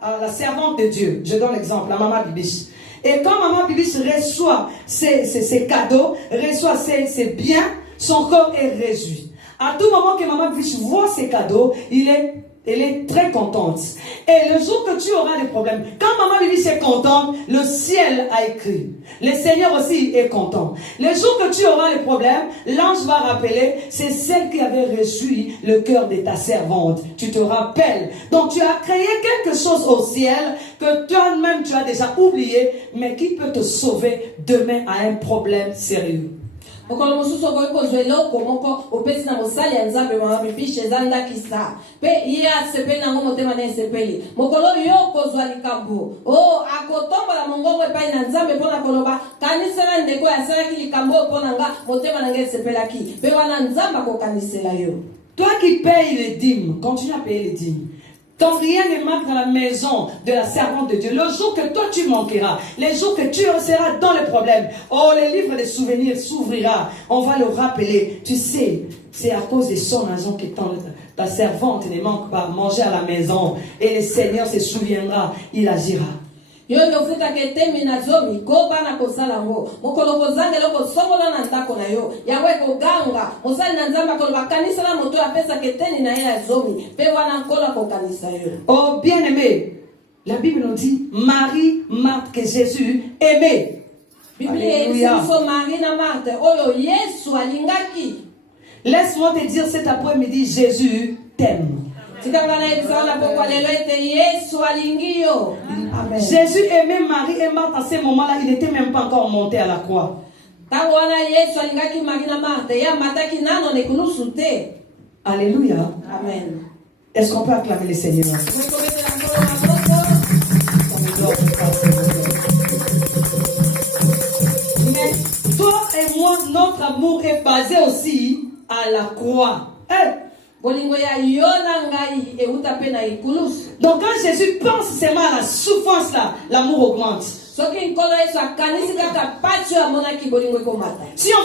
à la servante de Dieu. Je donne l'exemple, à Maman Bibiche. Et quand Maman Bibiche reçoit ses cadeaux, reçoit ses biens, son corps est réjoui. À tout moment que Maman Bibiche voit ses cadeaux, elle est très contente. Et le jour que tu auras des problèmes, quand Maman Bibiche est contente, le ciel a écrit. Le Seigneur aussi est content. Le jour que tu auras des problèmes, l'ange va rappeler, c'est celle qui avait réjoui le cœur de ta servante. Tu te rappelles. Donc tu as créé quelque chose au ciel que toi-même tu as déjà oublié, mais qui peut te sauver demain à un problème sérieux. Mokolo mosusu okoki kozwa eloko moko opesi na mosali ya nzambe Mama Bibiche eza ndakisa mpe ye asepeli nango motema na esepeli mokolo yo kozwa likambo akotombola mongongo epai na nzambe mpona koloba kanisela ndeko asalaki likambo oyo mpona nga motema na nga esepelaki mpe wana nzambe akokanisela yo. Toi qui payes les dîmes, continue à payer les dîmes. Quand rien ne manque dans la maison de la servante de Dieu, le jour que toi tu manqueras, les jours que tu seras dans les problèmes, le livre des souvenirs s'ouvrira, on va le rappeler. Tu sais, c'est à cause de son argent que ta servante ne manque pas manger à la maison. Et le Seigneur se souviendra, il agira. Yo yofuta ketemi na zomi ko bana kosala ngo mokolo kozanga loko somola na ndako na yo yawe ko ganga mosali na nzamba ko bakanisa la moto apesa keteni na ya zomi pe wana nkola ko kanisa yo. Oh bien-aimé, la Bible nous dit Marie, Marthe que Jésus aimait. Alléluia. Marie na Marthe oyo Yesu alingaki. Laisse-moi te dire cet après-midi, Jésus t'aime. Jésus aimait Marie et Marthe à ce moment-là, il n'était même pas encore monté à la croix. Alléluia. Amen. Est-ce qu'on peut acclamer le Seigneur? Mais toi et moi, notre amour est basé aussi à la croix. Donc quand Jésus pense seulement à la souffrance là, l'amour augmente. Si on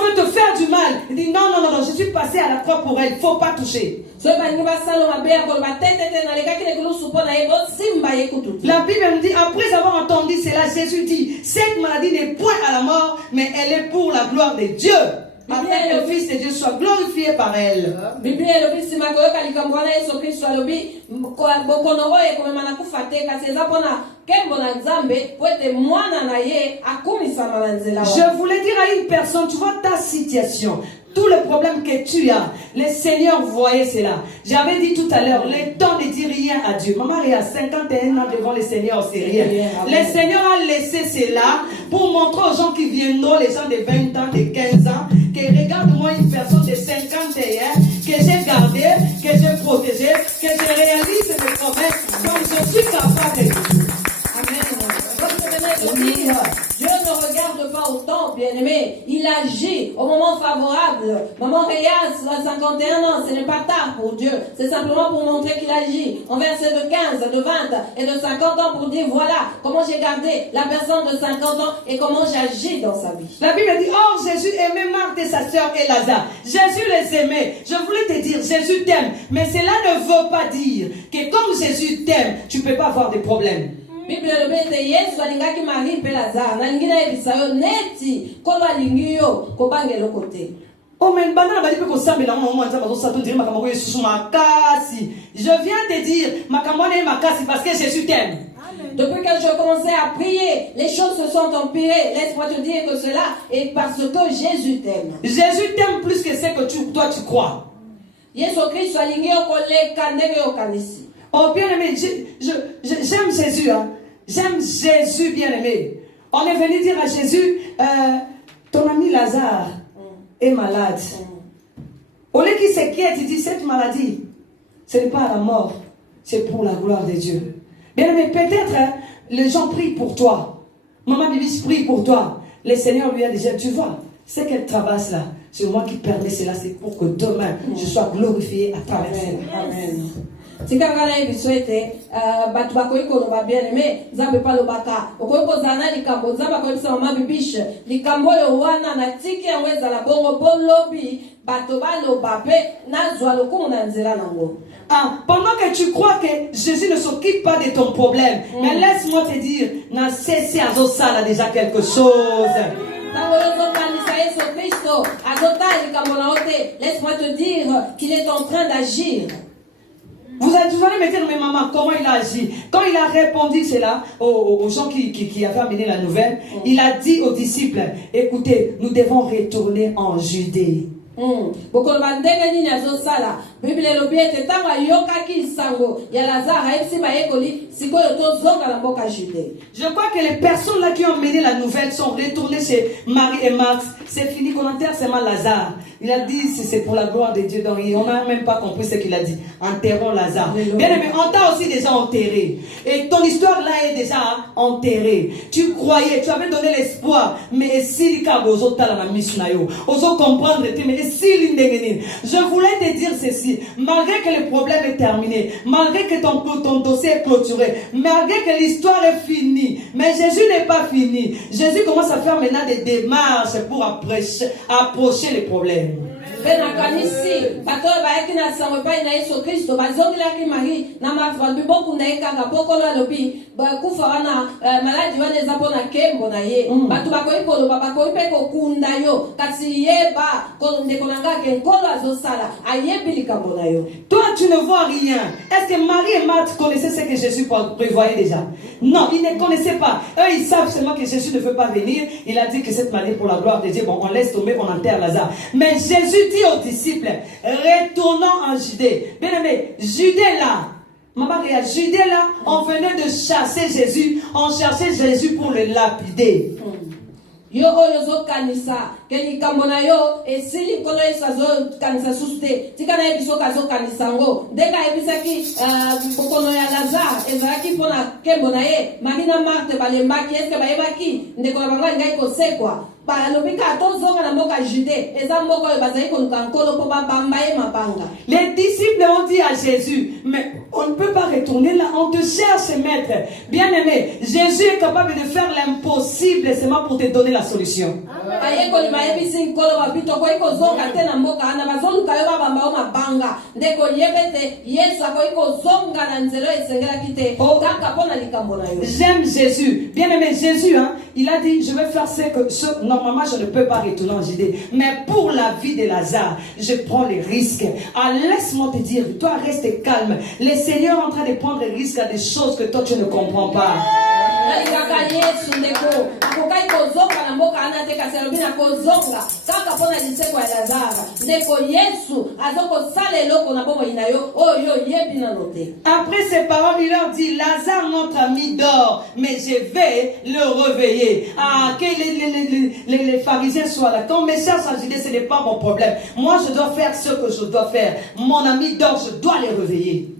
veut te faire du mal, il dit non, je suis passé à la croix pour elle, il ne faut pas toucher. La Bible me dit, après avoir entendu cela, Jésus dit, cette maladie n'est point à la mort, mais elle est pour la gloire de Dieu. Afin que le Fils de Dieu soit glorifié par elle. Je voulais dire à une personne, tu vois ta situation, tous les problèmes que tu as, le Seigneur voyait cela. J'avais dit tout à l'heure, le temps ne dit rien à Dieu. Maman est à 51 ans devant le Seigneur, c'est rien. Le Seigneur a laissé cela pour montrer aux gens qui viendront, les gens de 20 ans, de 15 ans, que regarde-moi une personne de 51 que j'ai gardé, que j'ai protégé, que je réalise mes promesses, donc je suis capable de tout. Amen. Dieu ne regarde pas au temps, bien-aimé. Il agit au moment favorable. Maman Réas, à 51 ans, ce n'est pas tard pour Dieu. C'est simplement pour montrer qu'il agit. En verset de 15, de 20 et de 50 ans pour dire, voilà comment j'ai gardé la personne de 50 ans et comment j'agis dans sa vie. La Bible dit, oh Jésus aimait Marthe et sa sœur et Lazare. Jésus les aimait. Je voulais te dire, Jésus t'aime. Mais cela ne veut pas dire que comme Jésus t'aime, tu ne peux pas avoir des problèmes. Bible le Yesu alingaki Marie pe Lazare nalingi na ebisa yo neti kolo alingi yo kobangela kote. Oh mais banana bali pe ko sambela mo nza bazo sato dire makambo ko Yesu makasi. Je viens te dire makambo na makasi parce que Jésus t'aime. Depuis que je commençais à prier, les choses se sont empirées. Laisse-moi te dire que cela est parce que Jésus t'aime. Jésus t'aime plus que ce que toi tu crois. Yesu Kristo alingi yo koleka ndenge yo kanisi. Oh bien-aimé, j'aime Jésus, hein. J'aime Jésus, bien-aimé. On est venu dire à Jésus, ton ami Lazare est malade. Au lieu qu'il s'inquiète, il dit cette maladie, ce n'est pas la mort, c'est pour la gloire de Dieu. Bien aimé, peut-être les gens prient pour toi. Maman Bibis prie pour toi. Le Seigneur lui a déjà, tu vois, ce qu'elle traverse là, c'est moi qui permets cela, c'est pour que demain je sois glorifié à travers cela. Amen. Tika kana ebiso ete batu bakoki koloba bien aimé nzambe pa lobaka okoki kozala likambo nzambe akoyebisa mama bibishe likambo oyo wana natiki yango ezala bongo bolobi bato baloba mpe nazwa lokumu na nzela nango. Pendant que tu crois que Jésus ne s'occupe pas de ton problème, mais laisse-moi te dire, n'a cessé à Zosala déjà quelque chose. Laisse-moi te dire qu'il est en train d'agir. Vous allez me dire, mais maman, comment il a agi? Quand il a répondu cela aux gens qui avaient amené la nouvelle, il a dit aux disciples, écoutez, nous devons retourner en Judée. Je crois que les personnes là qui ont mené la nouvelle sont retournées chez Marie et Marthe. C'est fini qu'on enterre seulement Lazare. Il a dit c'est pour la gloire de Dieu. Donc on n'a même pas compris ce qu'il a dit. Enterrons Lazare. Bien aimé, on t'a aussi déjà enterré. Et ton histoire là est déjà enterrée. Tu croyais, tu avais donné l'espoir. Mais si comprendre, mais si je voulais te dire ceci. Malgré que le problème est terminé, malgré que ton dossier est clôturé, malgré que l'histoire est finie, mais Jésus n'est pas fini. Jésus commence à faire maintenant des démarches pour approcher les problèmes. Benakanisi bato bayaki na sango pa na Yesu Kristo bazongilaki Marie na Martha biboku na ekanga pokola lobi bakufa wana maladi wana ezapo na kembo na ye bato bakoyi koloba bakoyi pe kokunda yo kasi yeba ndeko nanga ke nkolo azosala ayebi likambo na yo. Toi tu ne vois rien. Est-ce que Marie et Marthe connaissaient ce que Jésus prévoyait déjà? Non, ils ne connaissaient pas. Eux ils savent seulement que Jésus ne veut pas venir. Il a dit que cette maladie pour la gloire de Dieu, bon on laisse tomber, on enterre Lazare. Mais Jésus dit aux disciples, retournons en Judée. Bien aimé, Judée là, maman regarde, Judée là, on venait de chasser Jésus, on cherchait Jésus pour le lapider. Yo oyo zo kanisa keli kamona yo esili kono esazo kanisa suste tikana ebiso kazo kanisa ngo ndeka ebisaki kono ya Lazare ezaki pona kembo na ye Marina Marthe balembaki eske bayebaki ndeko na bango ngai kosekwa les disciples ont dit à Jésus, mais on ne peut pas retourner là, on te cherche maître. Bien aimé, Jésus est capable de faire l'impossible seulement pour te donner la solution. J'aime Jésus. Bien aimé, Jésus, hein, il a dit, je vais faire ce normalement je ne peux pas retourner en Judée, mais pour la vie de Lazare, je prends les risques. Ah, laisse-moi te dire, toi reste calme. Le Seigneur est en train de prendre des risques à des choses que toi tu ne comprends pas. Après ces paroles, il leur dit, Lazare, notre ami, dort, mais je vais le réveiller. Ah, que les pharisiens soient là. Quand mes chers sont Judée, ce n'est pas mon problème. Moi, je dois faire ce que je dois faire. Mon ami dort, je dois les réveiller.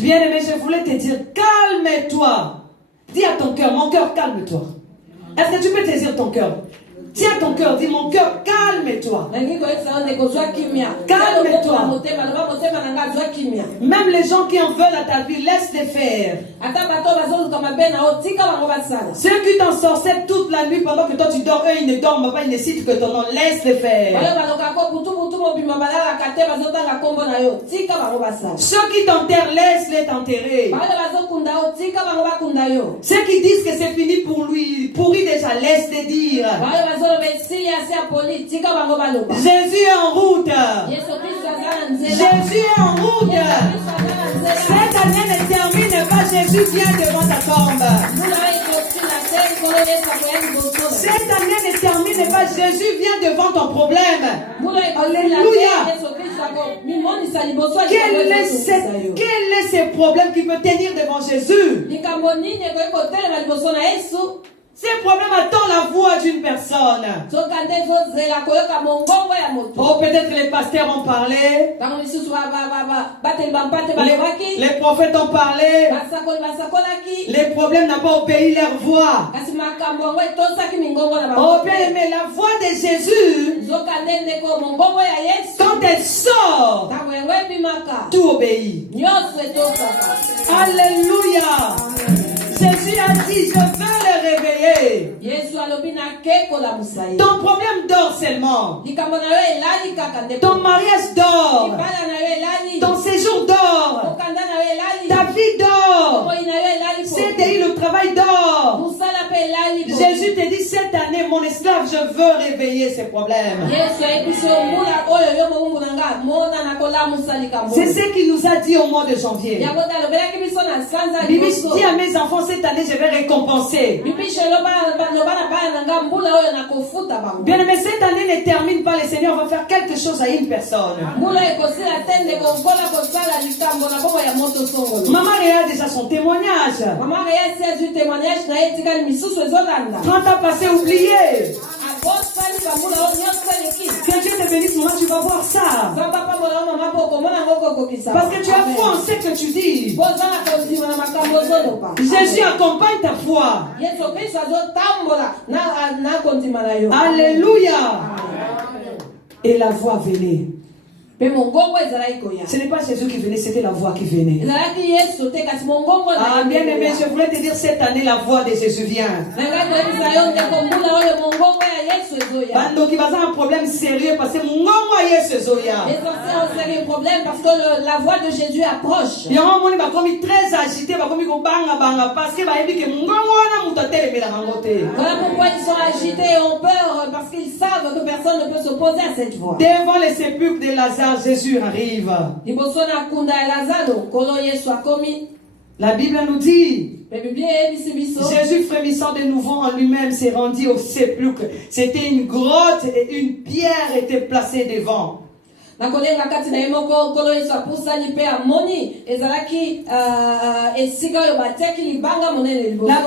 Bien aimé, je voulais te dire, calme-toi. Dis à ton cœur, mon cœur, calme-toi. Est-ce que tu peux te dire ton cœur? Tiens ton cœur, dis mon cœur, calme-toi. Calme-toi. Même les gens qui en veulent à ta vie, laisse-les faire. Ceux qui t'ensorcellent toute la nuit pendant que toi tu dors, eux ils ne dorment pas, ils ne citent que ton nom, laisse-les faire. Ceux qui t'enterrent, laisse-les t'enterrer. Ceux qui disent que c'est fini pour lui, pourri déjà, laisse-les dire. Jésus est en route. Jésus est en route. Cette année ne termine pas. Jésus vient devant ta tombe. Cette année ne termine pas. Jésus vient devant ton problème. Alléluia. Quel est ce problème qui peut tenir devant Jésus? Ces problèmes attendent la voix d'une personne. Oh, peut-être les pasteurs ont parlé. Les prophètes ont parlé. Les problèmes n'ont pas obéi leur voix. Oh, bien aimé, la voix de Jésus, quand elle sort, tout obéit. Alléluia. Jésus a dit, je veux le réveiller. Ton problème dort seulement. Ton mariage dort. Ton séjour dort. Ta vie dort. CDI, le travail dort. Jésus te dit cette année, mon esclave, je veux réveiller ces problèmes. C'est ce qu'il nous a dit au mois de janvier. Bibi dit à mes enfants, cette année, je vais récompenser. Bien aimé, cette année ne termine pas, le Seigneur va faire quelque chose à une personne. Maman Réa a déjà son témoignage. 30 ans passés oubliés. Que Dieu te bénisse, maman, tu vas voir ça. Parce que tu as foi en ce que tu dis. Jésus accompagne ta foi. Alléluia. Et la voix venait. Ce n'est pas Jésus qui venait, c'était la voix qui venait. Ah, bien aimé, je voulais te dire cette année, la voix de Jésus vient. Bando qui va avoir un problème sérieux parce que mon problème parce que la voix de Jésus approche. Il y a un moment où il est très agité, parce que voilà pourquoi ils sont agités et ont peur parce qu'ils savent que personne ne peut s'opposer à cette voix. Devant les sépulcres de Lazare, Jésus arrive. La Bible nous dit, Jésus frémissant de nouveau en lui-même s'est rendu au sépulcre. C'était une grotte et une pierre était placée devant. La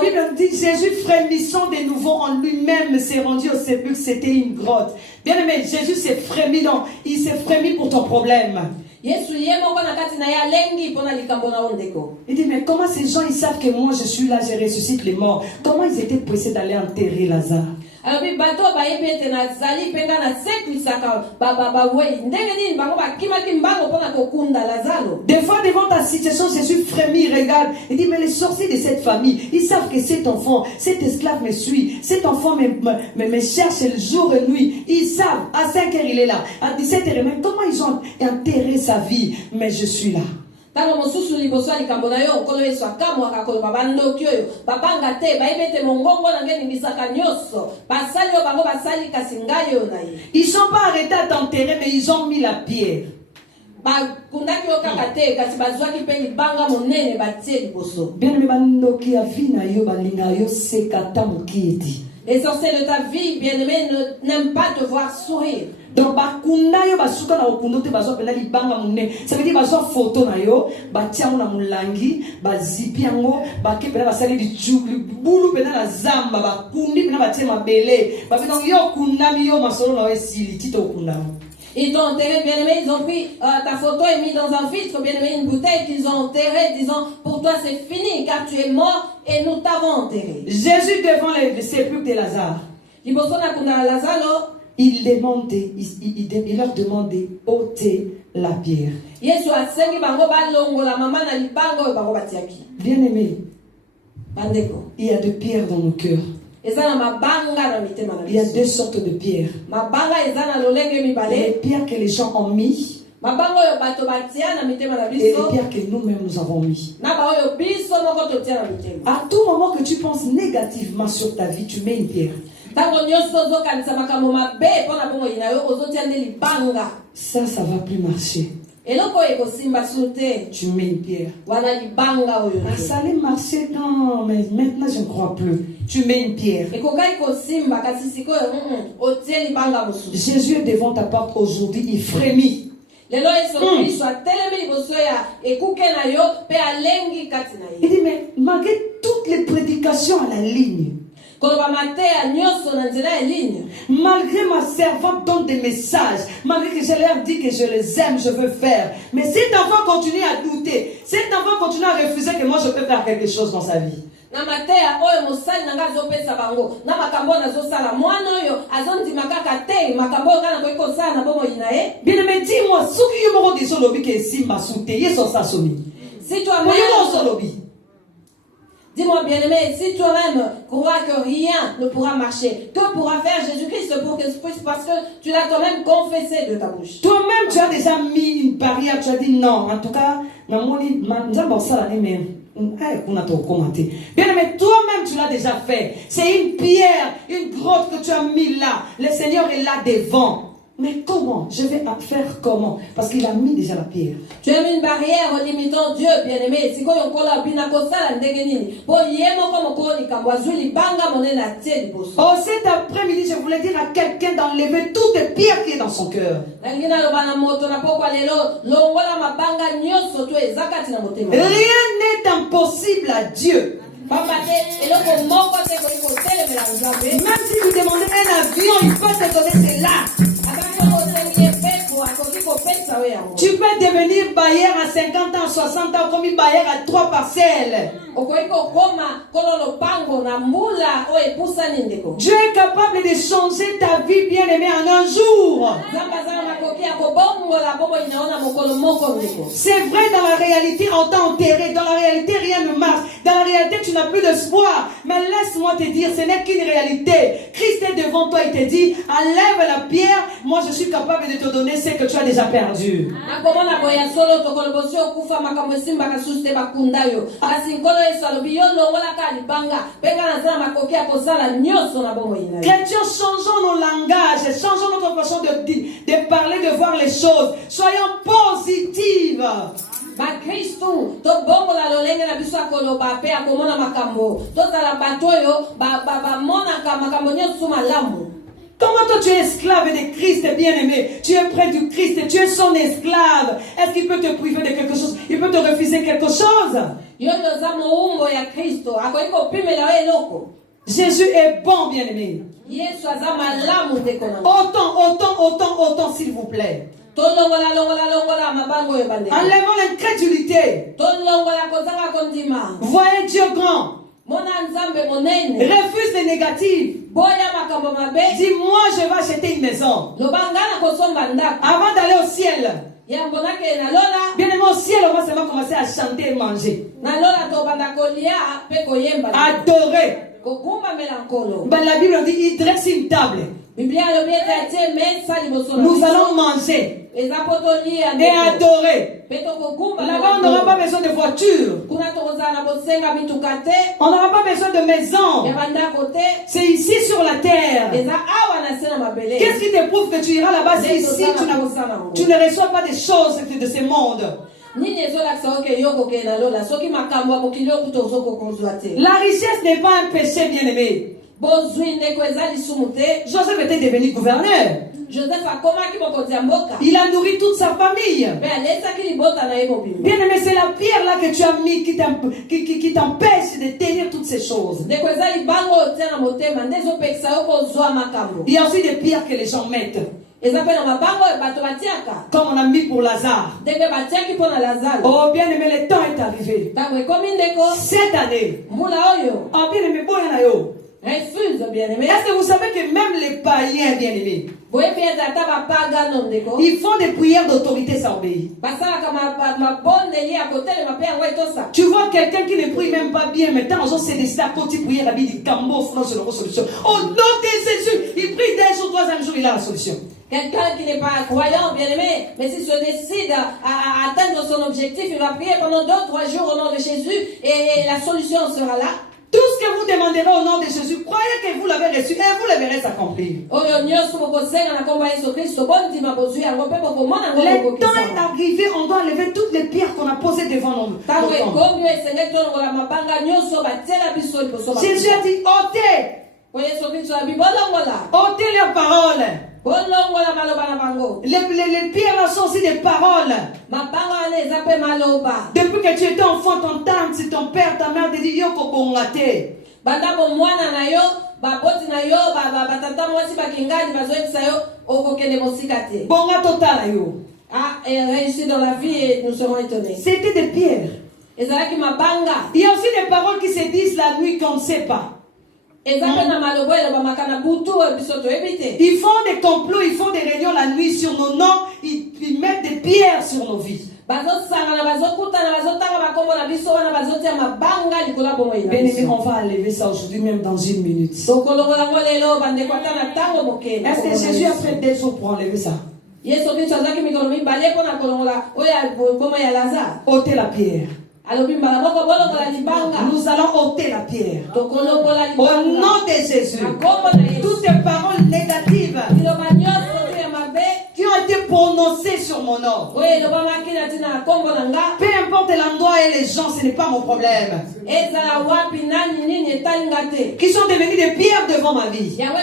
Bible dit Jésus frémissant de nouveau en lui-même s'est rendu au sépulcre. C'était une grotte. Bien aimé, Jésus s'est frémi donc il s'est frémi pour ton problème. Il dit mais comment ces gens ils savent que moi je suis là, je ressuscite les morts? Comment ils étaient pressés d'aller enterrer Lazare? Des fois devant ta situation, Jésus frémit, regarde. Il dit mais les sorciers de cette famille, ils savent que cet enfant, cet esclave me suit. Cet enfant me cherche le jour et nuit. Ils savent, à 5 heures il est là, à 17 heures, mais comment ils ont enterré sa vie? Mais je suis là. Ils sont pas arrêtés à t'enterrer, mais ils ont mis la pierre. Les sorciers de ta vie, bien-aimé, n'aiment pas te voir sourire. Donc bakunda yo basuka na okundo te bazo pena libanga munene. Ça veut dire bazo photo na yo, batia na mulangi, bazipi yango, bake pena basali di chukli bulu pena na zamba, bakundi pena batia mabele. Ba donc yo kundami yo masolo na esili tito kundami. Ils t'ont enterré, bien-aimé, ils ont pris ta photo et mis dans un filtre, bien-aimé, une bouteille qu'ils ont enterrée, disant, pour toi c'est fini, car tu es mort et nous t'avons enterré. Jésus devant le sépulcre de Lazare. Il demandait, il leur demandait, ôtez la pierre. Bien-aimé, il y a de pierres dans nos cœurs. Il y a deux sortes de pierres. Les pierres que les gens ont mis et les pierres que nous-mêmes nous avons mis. À tout moment que tu penses négativement sur ta vie, tu mets une pierre. Ça va plus marcher. Tu mets une pierre. Ça allait marcher quand, mais maintenant je ne crois plus. Tu mets une pierre. Jésus est devant ta porte aujourd'hui, il frémit. lelo Yesu Kristo atelemi liboso ya ekuke na yo pe alengi kati na Il ye. dit, mais malgré toutes les prédications à la ligne, Koloba mateya nyonso na nzela ya ligne, malgré ma servante donne des messages, malgré que je leur dis que je les aime, je veux faire, mais cet enfant continue à douter, cet enfant continue à refuser que moi je peux faire quelque chose dans sa vie. na mateya oyo mosali nanga azopesa bango na makambo nazosala mwana oyo azondima kaka te makambo oyo kaka nakoki kosala na bomoi na ye. Bien aimé, dis-moi, ce qui est mon décision lobby que si ma soutien, il est sur sa somme. Si toi-même, dis-moi bien aimé, si toi-même crois que rien ne pourra marcher, que pourra faire Jésus-Christ pour que parce que tu l'as toi-même confessé de ta bouche. Toi-même, tu as déjà mis une barrière, tu as dit non. En tout cas, bien aimé, toi-même, tu l'as déjà fait. C'est une pierre, une grotte que tu as mis là. Le Seigneur est là devant. Mais comment? Je vais faire comment? Parce qu'il a mis déjà la pierre. Tu as mis une barrière en limitant Dieu, bien-aimé. Si on Oh, cet après-midi, je voulais dire à quelqu'un d'enlever toutes les pierres qui est dans son cœur. Rien n'est impossible à Dieu. Même si vous demandez un avion, il peut te donner cela. Tu peux devenir bailleur à 50 ans, 60 ans, comme une bailleur à 3 parcelles. Dieu est capable de changer ta vie, bien-aimée, en un jour. C'est vrai, dans la réalité, on t'a enterré. Dans la réalité, rien ne marche. Dans la réalité, tu n'as plus d'espoir. Mais laisse-moi te dire, ce n'est qu'une réalité. Christ est devant toi, il te dit, enlève la pierre. Moi, je suis capable de te donner ce que tu as déjà perdu. Chrétiens, changeons nos langages, changeons notre façon de parler, de voir les choses. Soyons positives. Comment toi tu es esclave de Christ, bien-aimé? Tu es près du Christ, tu es son esclave. Est-ce qu'il peut te priver de quelque chose? Il peut te refuser quelque chose? Jésus est bon, bien-aimé. Autant, s'il vous plaît. Enlevons l'incrédulité. Voyez Dieu grand. Refuse les négatifs. Dis, moi je vais acheter une maison avant d'aller au ciel. Bien aimé, au ciel, on va seulement commencer à chanter et manger. Adorer. La Bible dit, il dresse une table. Nous allons manger et adorer. Là-bas, on n'aura pas besoin de voiture. On n'aura pas besoin de maison. C'est ici sur la terre. Qu'est-ce qui te prouve que tu iras là-bas si ici tu ne reçois pas des choses de ce monde? La richesse n'est pas un péché, bien-aimé. Joseph était devenu gouverneur. Il a nourri toute sa famille. Bien-aimé, c'est la pierre là que tu as mis qui t'empêche de tenir toutes ces choses. Il y a aussi des pierres que les gens mettent. Comme on a mis pour Lazare. Oh, bien aimé, le temps est arrivé. Cette année. Oh, bien aimé, refuse, bien-aimé. Est-ce que vous savez que même les païens, bien-aimés, ils font des prières d'autorité sans obéir. Tu vois quelqu'un qui ne prie même pas bien, maintenant on s'est décidé à continuer prière à dit Cambo, France, la solution. Au nom de Jésus, il prie d'un jour, troisième jour, il a la solution. Quelqu'un qui n'est pas croyant, bien-aimé, mais s'il se décide à atteindre son objectif, il va prier pendant 2 ou 3 jours au nom de Jésus et la solution sera là. Tout ce que vous demanderez au nom de Jésus, croyez que vous l'avez reçu et vous le verrez s'accomplir. Le temps est arrivé, on doit enlever toutes les pierres qu'on a posées devant nous. Jésus a dit, ôtez. Ôtez leurs paroles. bolongola maloba na bango. Les pierres là sont aussi des paroles. Mabanga wana eza pe maloba. Depuis que tu étais enfant, ton tante, ton père, ta mère te dit yo kobongate. Banda bo mwana na yo, baboti na yo, batata mwasi bakingani bazoyebisa yo okokende mosika te. Bonga totala yo. Ah, et réussir dans la vie et nous serons étonnés. C'était des pierres. Ezalaki mabanga. Il y a aussi des paroles qui se disent la nuit qu'on ne sait pas. Ezalaki na maloba eloba makana butu biso toyebite. Ils font des complots, ils font des réunions la nuit sur nos noms, ils mettent des pierres sur nos vies. Bien-aimé, on va enlever ça aujourd'hui, même dans une minute. Est-ce que Jésus a pris des jours pour enlever ça? Ôtez la pierre. Nous allons ôter la pierre. Au nom de Jésus. Toutes les paroles négatives qui ont été prononcées sur mon nom. Peu importe l'endroit et les gens, ce n'est pas mon problème. Qui sont devenus des pierres devant ma vie. Même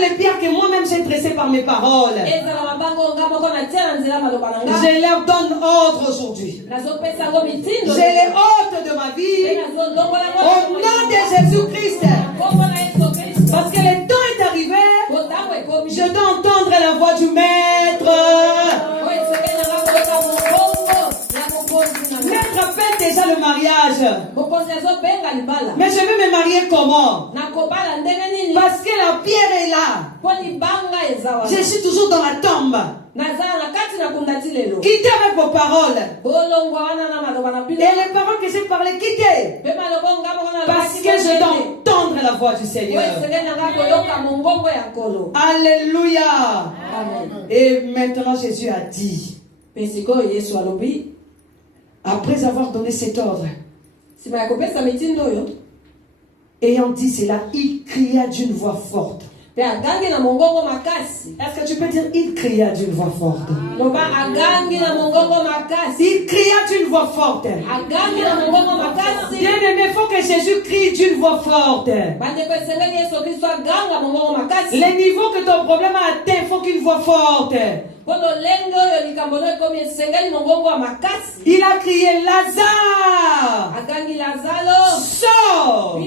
les pierres que moi-même j'ai dressées par mes paroles. Je leur donne ordre aujourd'hui. Je les ôte de ma vie. Au nom de Jésus-Christ. Parce que le temps est arrivé. Je dois entendre la voix du Maître. Maître appelle déjà le mariage. Mais je vais me marier comment? Parce que la pierre est là. Je suis toujours dans la tombe. Quittez avec vos paroles. Et les paroles que j'ai parlées, quittez. Parce que je dois entendre la voix du Seigneur. Alléluia. Amen. Et maintenant Jésus a dit, après avoir donné cet ordre, ayant dit cela, il cria d'une voix forte. Est-ce que tu peux dire il cria d'une voix forte? Il cria d'une voix forte. Bien aimé, il faut que Jésus crie d'une voix forte. Les niveaux que ton problème a atteint, il faut qu'une voix forte. Il a crié Lazare. Sors.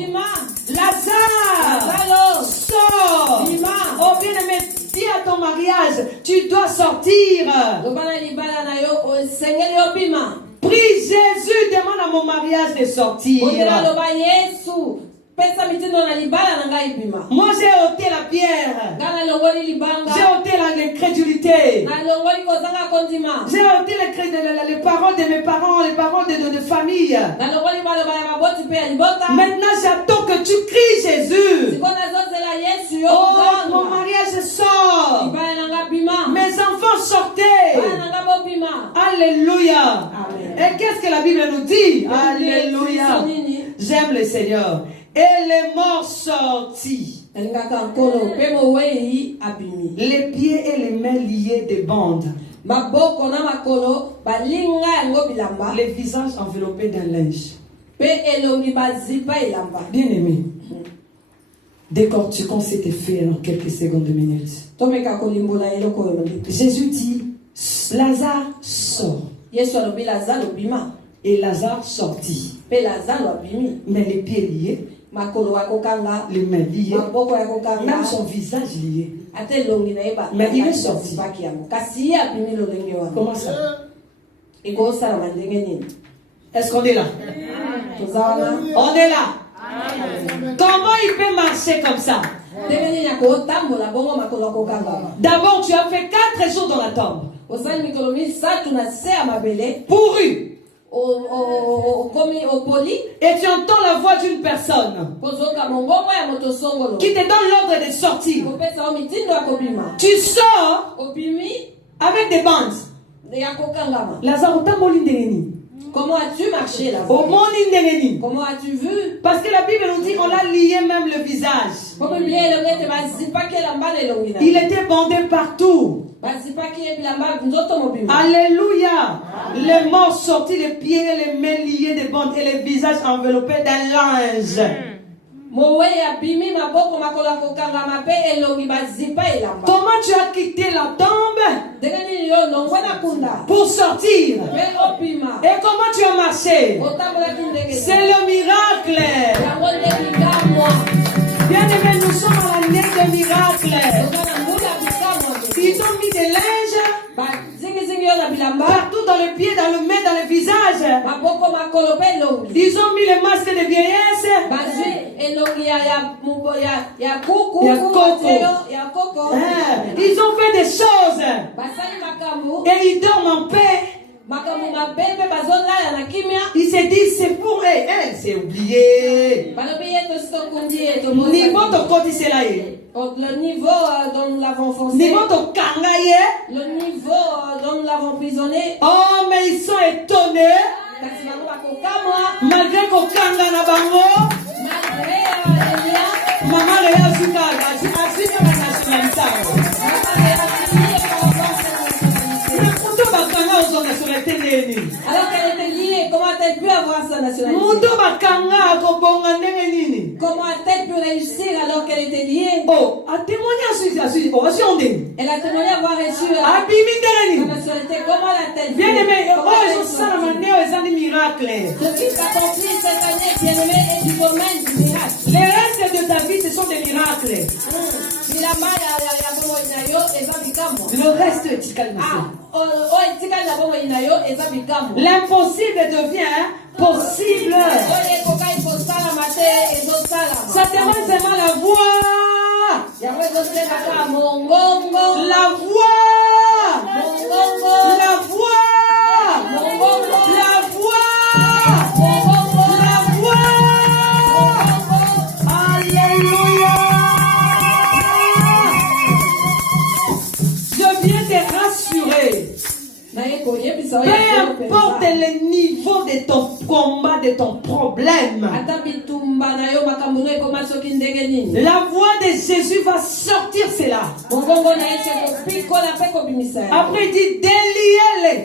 Lazare. Sors. Oh bien-aimé, dis à ton mariage, tu dois sortir. Prie Jésus, demande à mon mariage de sortir. Moi j'ai ôté la pierre. J'ai ôté l'incrédulité. J'ai ôté les paroles de mes parents, les paroles de famille. Maintenant j'attends que tu cries Jésus. Oh, mon mariage sort. Mes enfants sortaient. Alléluia. Et qu'est-ce que la Bible nous dit? Alléluia. J'aime le Seigneur. Et les morts sortis. Les pieds et les mains liés de bandes. Les visages enveloppés d'un linge. Bien aimé, décortiquons cet effet en quelques secondes de minutes. Jésus dit, Lazare sort. Et Lazare sortit. Mais les pieds liés, les mains liées, même son visage lié. Mais il est sorti. Comment ça? Est-ce qu'on est là? On est là. Comment il peut marcher comme ça? D'abord, tu as fait 4 jours dans la tombe. Pourru. Et tu entends la voix d'une personne qui te donne l'ordre de sortir. Tu sors avec des bandes. Lazare, comment as-tu marché là? Comment as-tu vu? Parce que la Bible nous dit qu'on l'a lié même le visage. Il était bandé partout. Alléluia. Les morts sortis, les pieds et les mains liés des bandes et les visages enveloppés d'un linge. Comment tu as quitté la tombe pour sortir? Et comment tu as marché? C'est le miracle. Bien aimé, nous sommes à l'année de miracle. Ils ont mis des linges partout dans les pieds, dans le main, dans le visage. Ils ont mis les masques de vieillesse. Ils ont fait des choses. Et ils dorment en paix. Il s'est dit, c'est pour elle, c'est oublié. Niveau de côté, c'est là. Le niveau dont nous l'avons foncé, niveau de kangaye, le niveau dont nous l'avons prisonné. Oh, mais ils sont étonnés. Malgré qu'on kanga na bango, Malgré les liens, maman Réa Zuka, Azika na nationalité. Mais pourquoi bakanga aux nationalités neni? Alors qu'elle était liée, comment a-t-elle pu avoir sa nationalité? Mundo bakanga kobonga ndenge nini? Comment a-t-elle pu réussir alors qu'elle était liée? Oh, a témoigné à elle a témoigné avoir reçu sa nationalité. Comment l'a-t-elle fait? Bien aimé, oh, je sens la manière où ils ont des miracles. Ce qui s'accomplit cette année, bien aimé, est du domaine du miracle. Les restes de ta vie, ce sont des miracles. Le reste est calme. L'impossible devient possible. Ça demande seulement la voix. La voix. La voix. La voix. La voix. Alléluia. Je viens te rassurer. Peu importe le niveau de ton combat, de ton problème, la voix de Jésus va sortir cela. Après il dit déliez-les.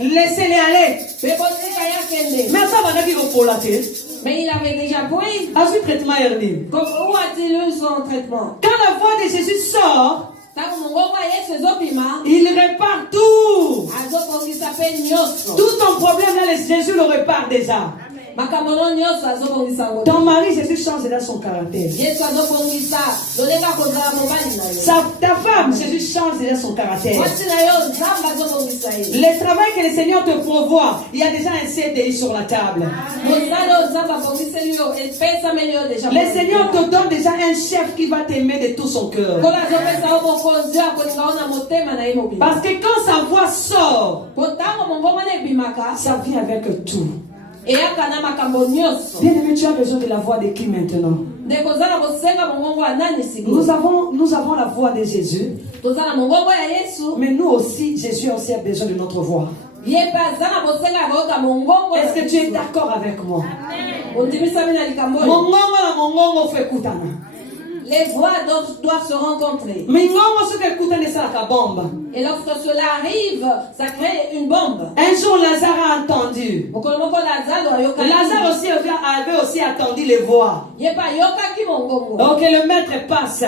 Laissez-les aller. Mais il avait déjà pris. Où a-t-il eu son traitement? Quand la voix de Jésus sort, il répare tout. Tout ton problème là, Jésus le répare déjà. Ton mari, Jésus change déjà son caractère. Ta femme, Jésus change déjà son caractère. Le travail que le Seigneur te pourvoit, il y a déjà un CDI sur la table. Le Seigneur te donne déjà un chef qui va t'aimer de tout son cœur. Parce que quand sa voix sort, ça vient avec tout. Bien aimé, tu as besoin de la voix de qui maintenant? Nous avons la voix de Jésus. Mais nous aussi, Jésus aussi a besoin de notre voix. Est-ce que tu es d'accord avec moi? Les voix doivent se rencontrer. Et lorsque cela arrive, ça crée une bombe. Un jour, Lazare a entendu. Lazare aussi avait aussi attendu les voix. Donc le maître passe.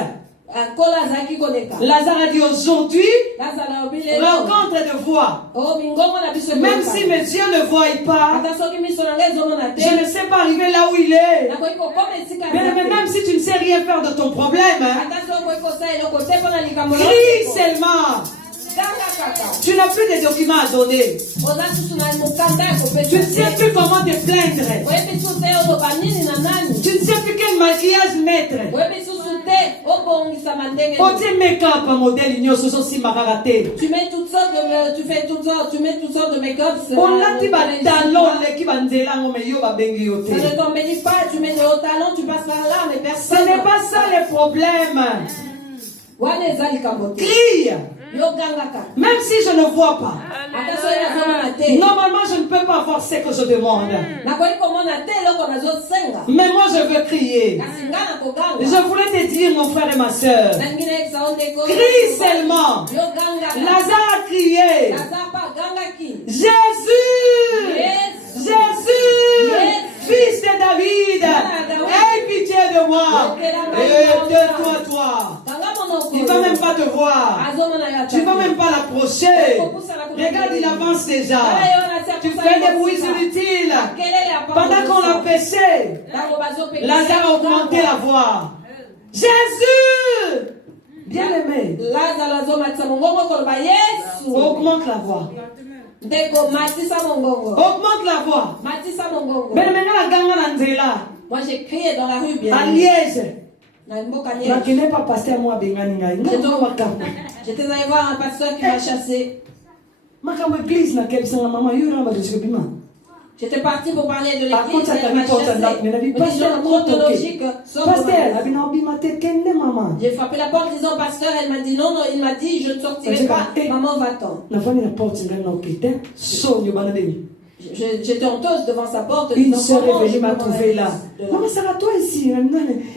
Lazare a dit aujourd'hui, rencontre de voix. Même si mes yeux ne voient pas, je ne sais pas arriver là où il est. Mais même si tu ne sais rien faire de ton problème, crie seulement. Tu n'as plus de documents à donner. Tu ne sais plus comment te plaindre. Tu ne sais plus quel maquillage mettre. Tu mets toutes sortes de make-up. Ça ne t'embellit pas, tu mets des hauts talons, tu passes par là, mais personne. Ce n'est pas ça le problème. Crie. Même si je ne vois pas, normalement je ne peux pas voir ce que je demande. Mais moi je veux crier. Je voulais te dire, mon frère et ma soeur, crie seulement. Lazare a crié. Jésus, Jésus, fils de David, Tu ne vas même pas l'approcher. Regarde, il avance déjà. Tu fais des bruits inutiles. Pendant qu'on l'a péché, Lazare a augmenté la voix. Jésus! Bien aimé. Augmente la voix. Augmente la voix. Moi j'ai crié dans la rue bien. À Liège. J'étais allé voir un pasteur qui m'a chassé. J'étais parti pour parler de l'église et elle m'a chassé. Mais disons trop théologique. J'ai frappé la porte disant pasteur, elle m'a dit non, il m'a dit je ne sortirai pas. Maman va-t'en. J'étais honteuse devant sa porte. Une sœur est venue m'a trouvé là. Maman Sarah, toi ici.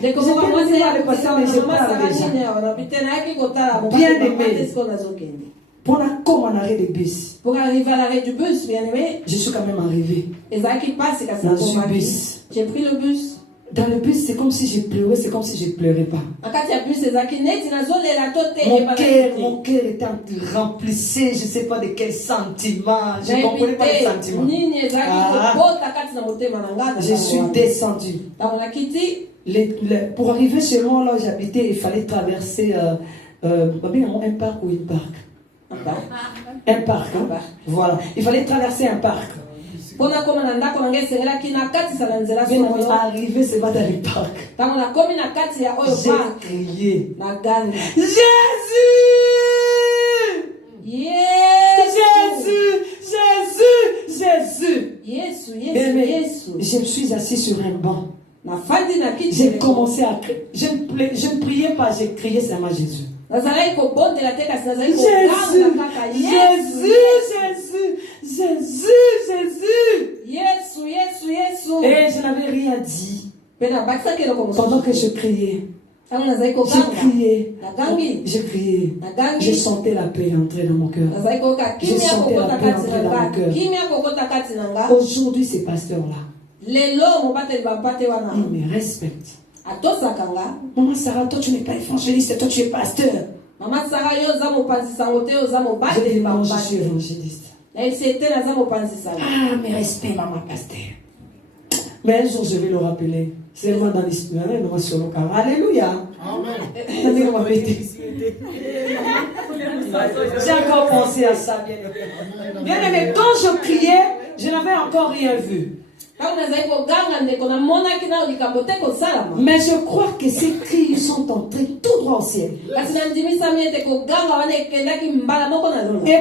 J'étais venue voir le pasteur, mais je parle déjà. Bien aimé. Pour arriver de bus. Pour arriver à l'arrêt du bus, bien aimé. Je suis quand même arrivé. Dans le bus. J'ai pris le bus. Dans le bus, c'est comme si je pleurais, c'est comme si je ne pleurais pas. Mon cœur était remplissé, je ne sais pas de quel sentiment. Je ne comprenais pas les sentiments. Je suis descendu. Pour arriver chez moi, là où j'habitais, il fallait traverser un parc ou une parc. Un parc, hein? Voilà. Il fallait traverser un parc. Arrivé, c'est pas dans le parc. J'ai crié. Jésus! Jésus! Je me suis assis sur un banc. J'ai commencé à crier. Je ne priais pas, j'ai crié seulement Jésus. Et je n'avais rien dit. Pendant que je criais. J'ai crié. Je sentais la paix entrer dans mon cœur. Je sentais la paix entrer dans mon cœur. Aujourd'hui, ces pasteurs-là, ils me respectent. Maman Sarah, toi tu n'es pas évangéliste, toi tu es pasteur. Je dis maman, je suis évangéliste. Ah, mes respects, maman pasteur. Mais un jour je vais le rappeler. C'est moi dans l'esprit. Alléluia. Amen. J'ai encore pensé à ça, bien aimé. Bien aimé, quand je criais, je n'avais encore rien vu. Mais je crois que ces cris sont entrés tout droit au ciel. Et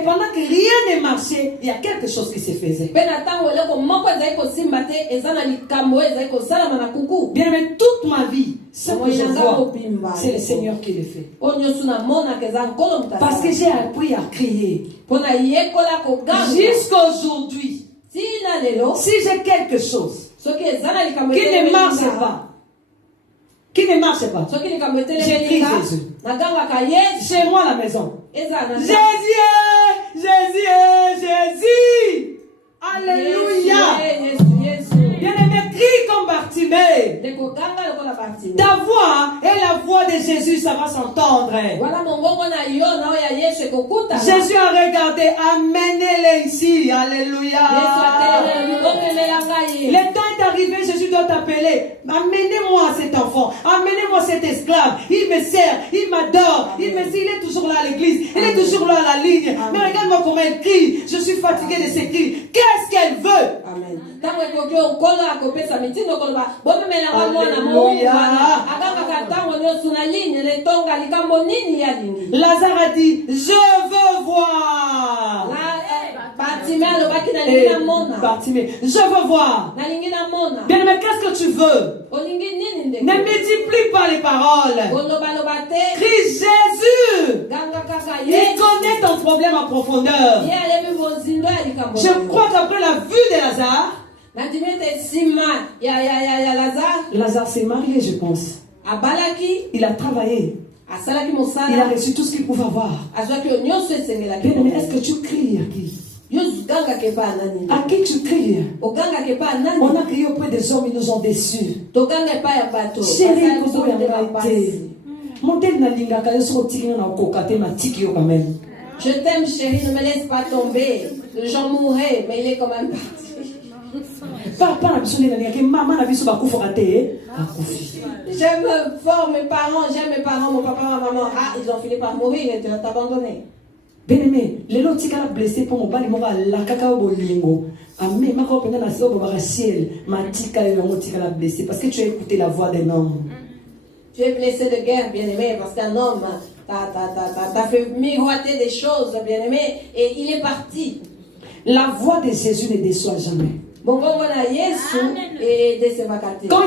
pendant que rien ne marchait, il y a quelque chose qui se faisait. Bien, mais toute ma vie, ce que je vois, c'est le Seigneur qui le fait. Parce que j'ai appris à crier. Jusqu'à aujourd'hui. Si j'ai quelque chose qui ne marche pas, j'ai crié Jésus. Chez moi à la maison. Jésus, Jésus, Jésus. Alléluia. Bien-aimé, crie comme Bartimée. Ta voix et la voix de Jésus, ça va s'entendre. Jésus a regardé, amenez-les ici. Alléluia. Le temps est arrivé, Jésus doit t'appeler. Amenez-moi cet enfant, amenez-moi cet esclave. Il me sert, il m'adore, il est toujours là à l'église, il est toujours là à la ligne. Mais regarde-moi comment il crie. Je suis fatigué de ces cris. Qu'est-ce qu'elle veut? Amen. Lazare a dit, je veux voir. Bartimée, je veux voir. Bien, mais qu'est-ce que tu veux? Ne multiplie pas les paroles. Crie Jésus. Il connaît ton problème en profondeur. Je crois qu'après la vue de Lazare, Lazare s'est marié, je pense. Il a travaillé. Il a reçu tout ce qu'il pouvait avoir. Mais est-ce que tu cries à qui? À qui tu cries? On a crié auprès des hommes, ils nous ont déçus. Chérie, mon tel n'a pas quand même. Je t'aime, chérie, ne me laisse pas tomber. Le Jean mourrait, mais il est quand même parti. Papa n'a besoin maman n'a besoin de J'aime fort mes parents, j'aime mes parents, mon papa, ma maman. Ah, ils ont fini par mourir et tu as abandonné. Bien-aimé, les lots qui sont blessés pour mon bali, la cacao bolingo. Amen, ma copine n'a pas ciel, ma tika et la blessé parce que tu as écouté la voix d'un homme. Tu es blessé de guerre, bien-aimé, parce qu'un homme t'a fait miroiter des choses, bien-aimé, et il est parti. La voix de Jésus ne déçoit jamais. Quand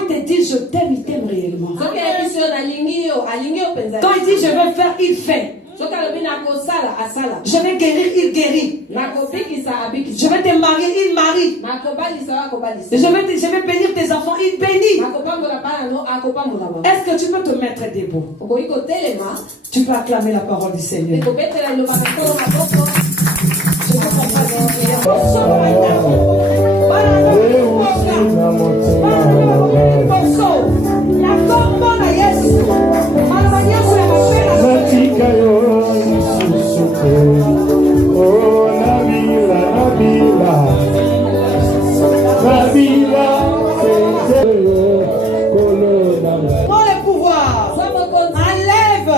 il te dit je t'aime, il t'aime réellement. Quand il dit je vais faire, il fait. Je vais guérir, il guérit. Je vais te marier, il marie. Je vais bénir tes enfants, il bénit. Est-ce que tu peux te mettre debout? Tu peux acclamer la parole du Seigneur. Prends le pouvoir. Enlève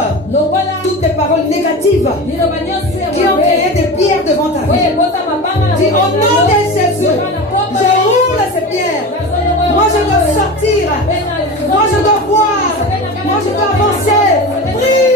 toutes tes paroles négatives qui ont créé des pierres devant ta vie. Dis au nom de Jésus, je roule ces pierres. Moi je dois sortir. Moi je dois voir. Moi je dois avancer. Prie.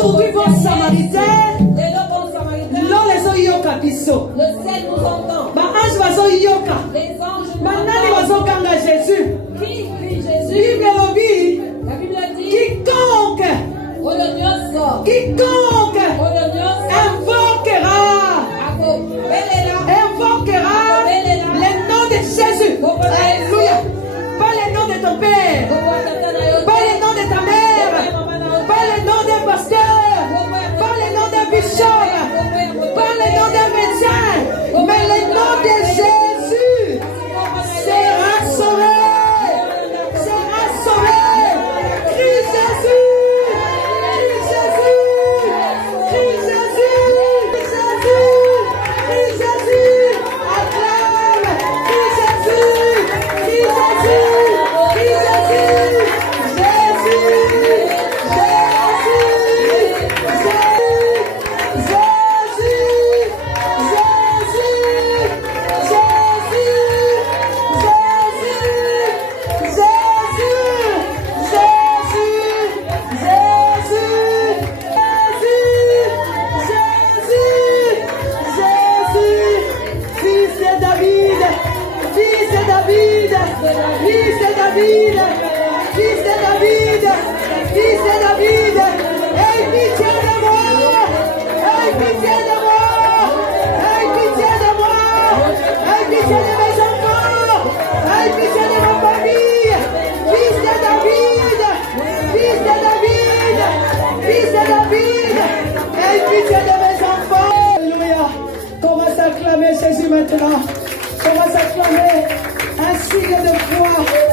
Aujourd'hui, bon samaritain, non les oyoka biso. Le ciel nous entend. Ma ange bazo yoka. Les anges nous Manani bazo kanga Jésus. Qui crie Jésus? Bible lobi. La Bible dit Quiconque invoquera le nom de Jésus. Alléluia. Pas le nom de ton père. Pas le nom de ta mère. Pas le nom d'un pasteur. Pas le nom d'un bishop. Pas le nom d'un médecin. Mais le nom de Jésus sera sauvé. Sera sauvé. Crie Jésus. Crie Jésus. Crie Jésus. Crie Jésus. Acclame. Crie Jésus. Crie Jésus. Crie Jésus. Fils de David, aie pitié de moi, aie pitié de moi, aie pitié de moi, aie pitié de mes enfants, aie pitié de ma famille, fils de David, fils de David, fils de David, aie pitié de mes enfants. Alléluia. Commence à acclamer Jésus maintenant, commence à acclamer un signe de foi.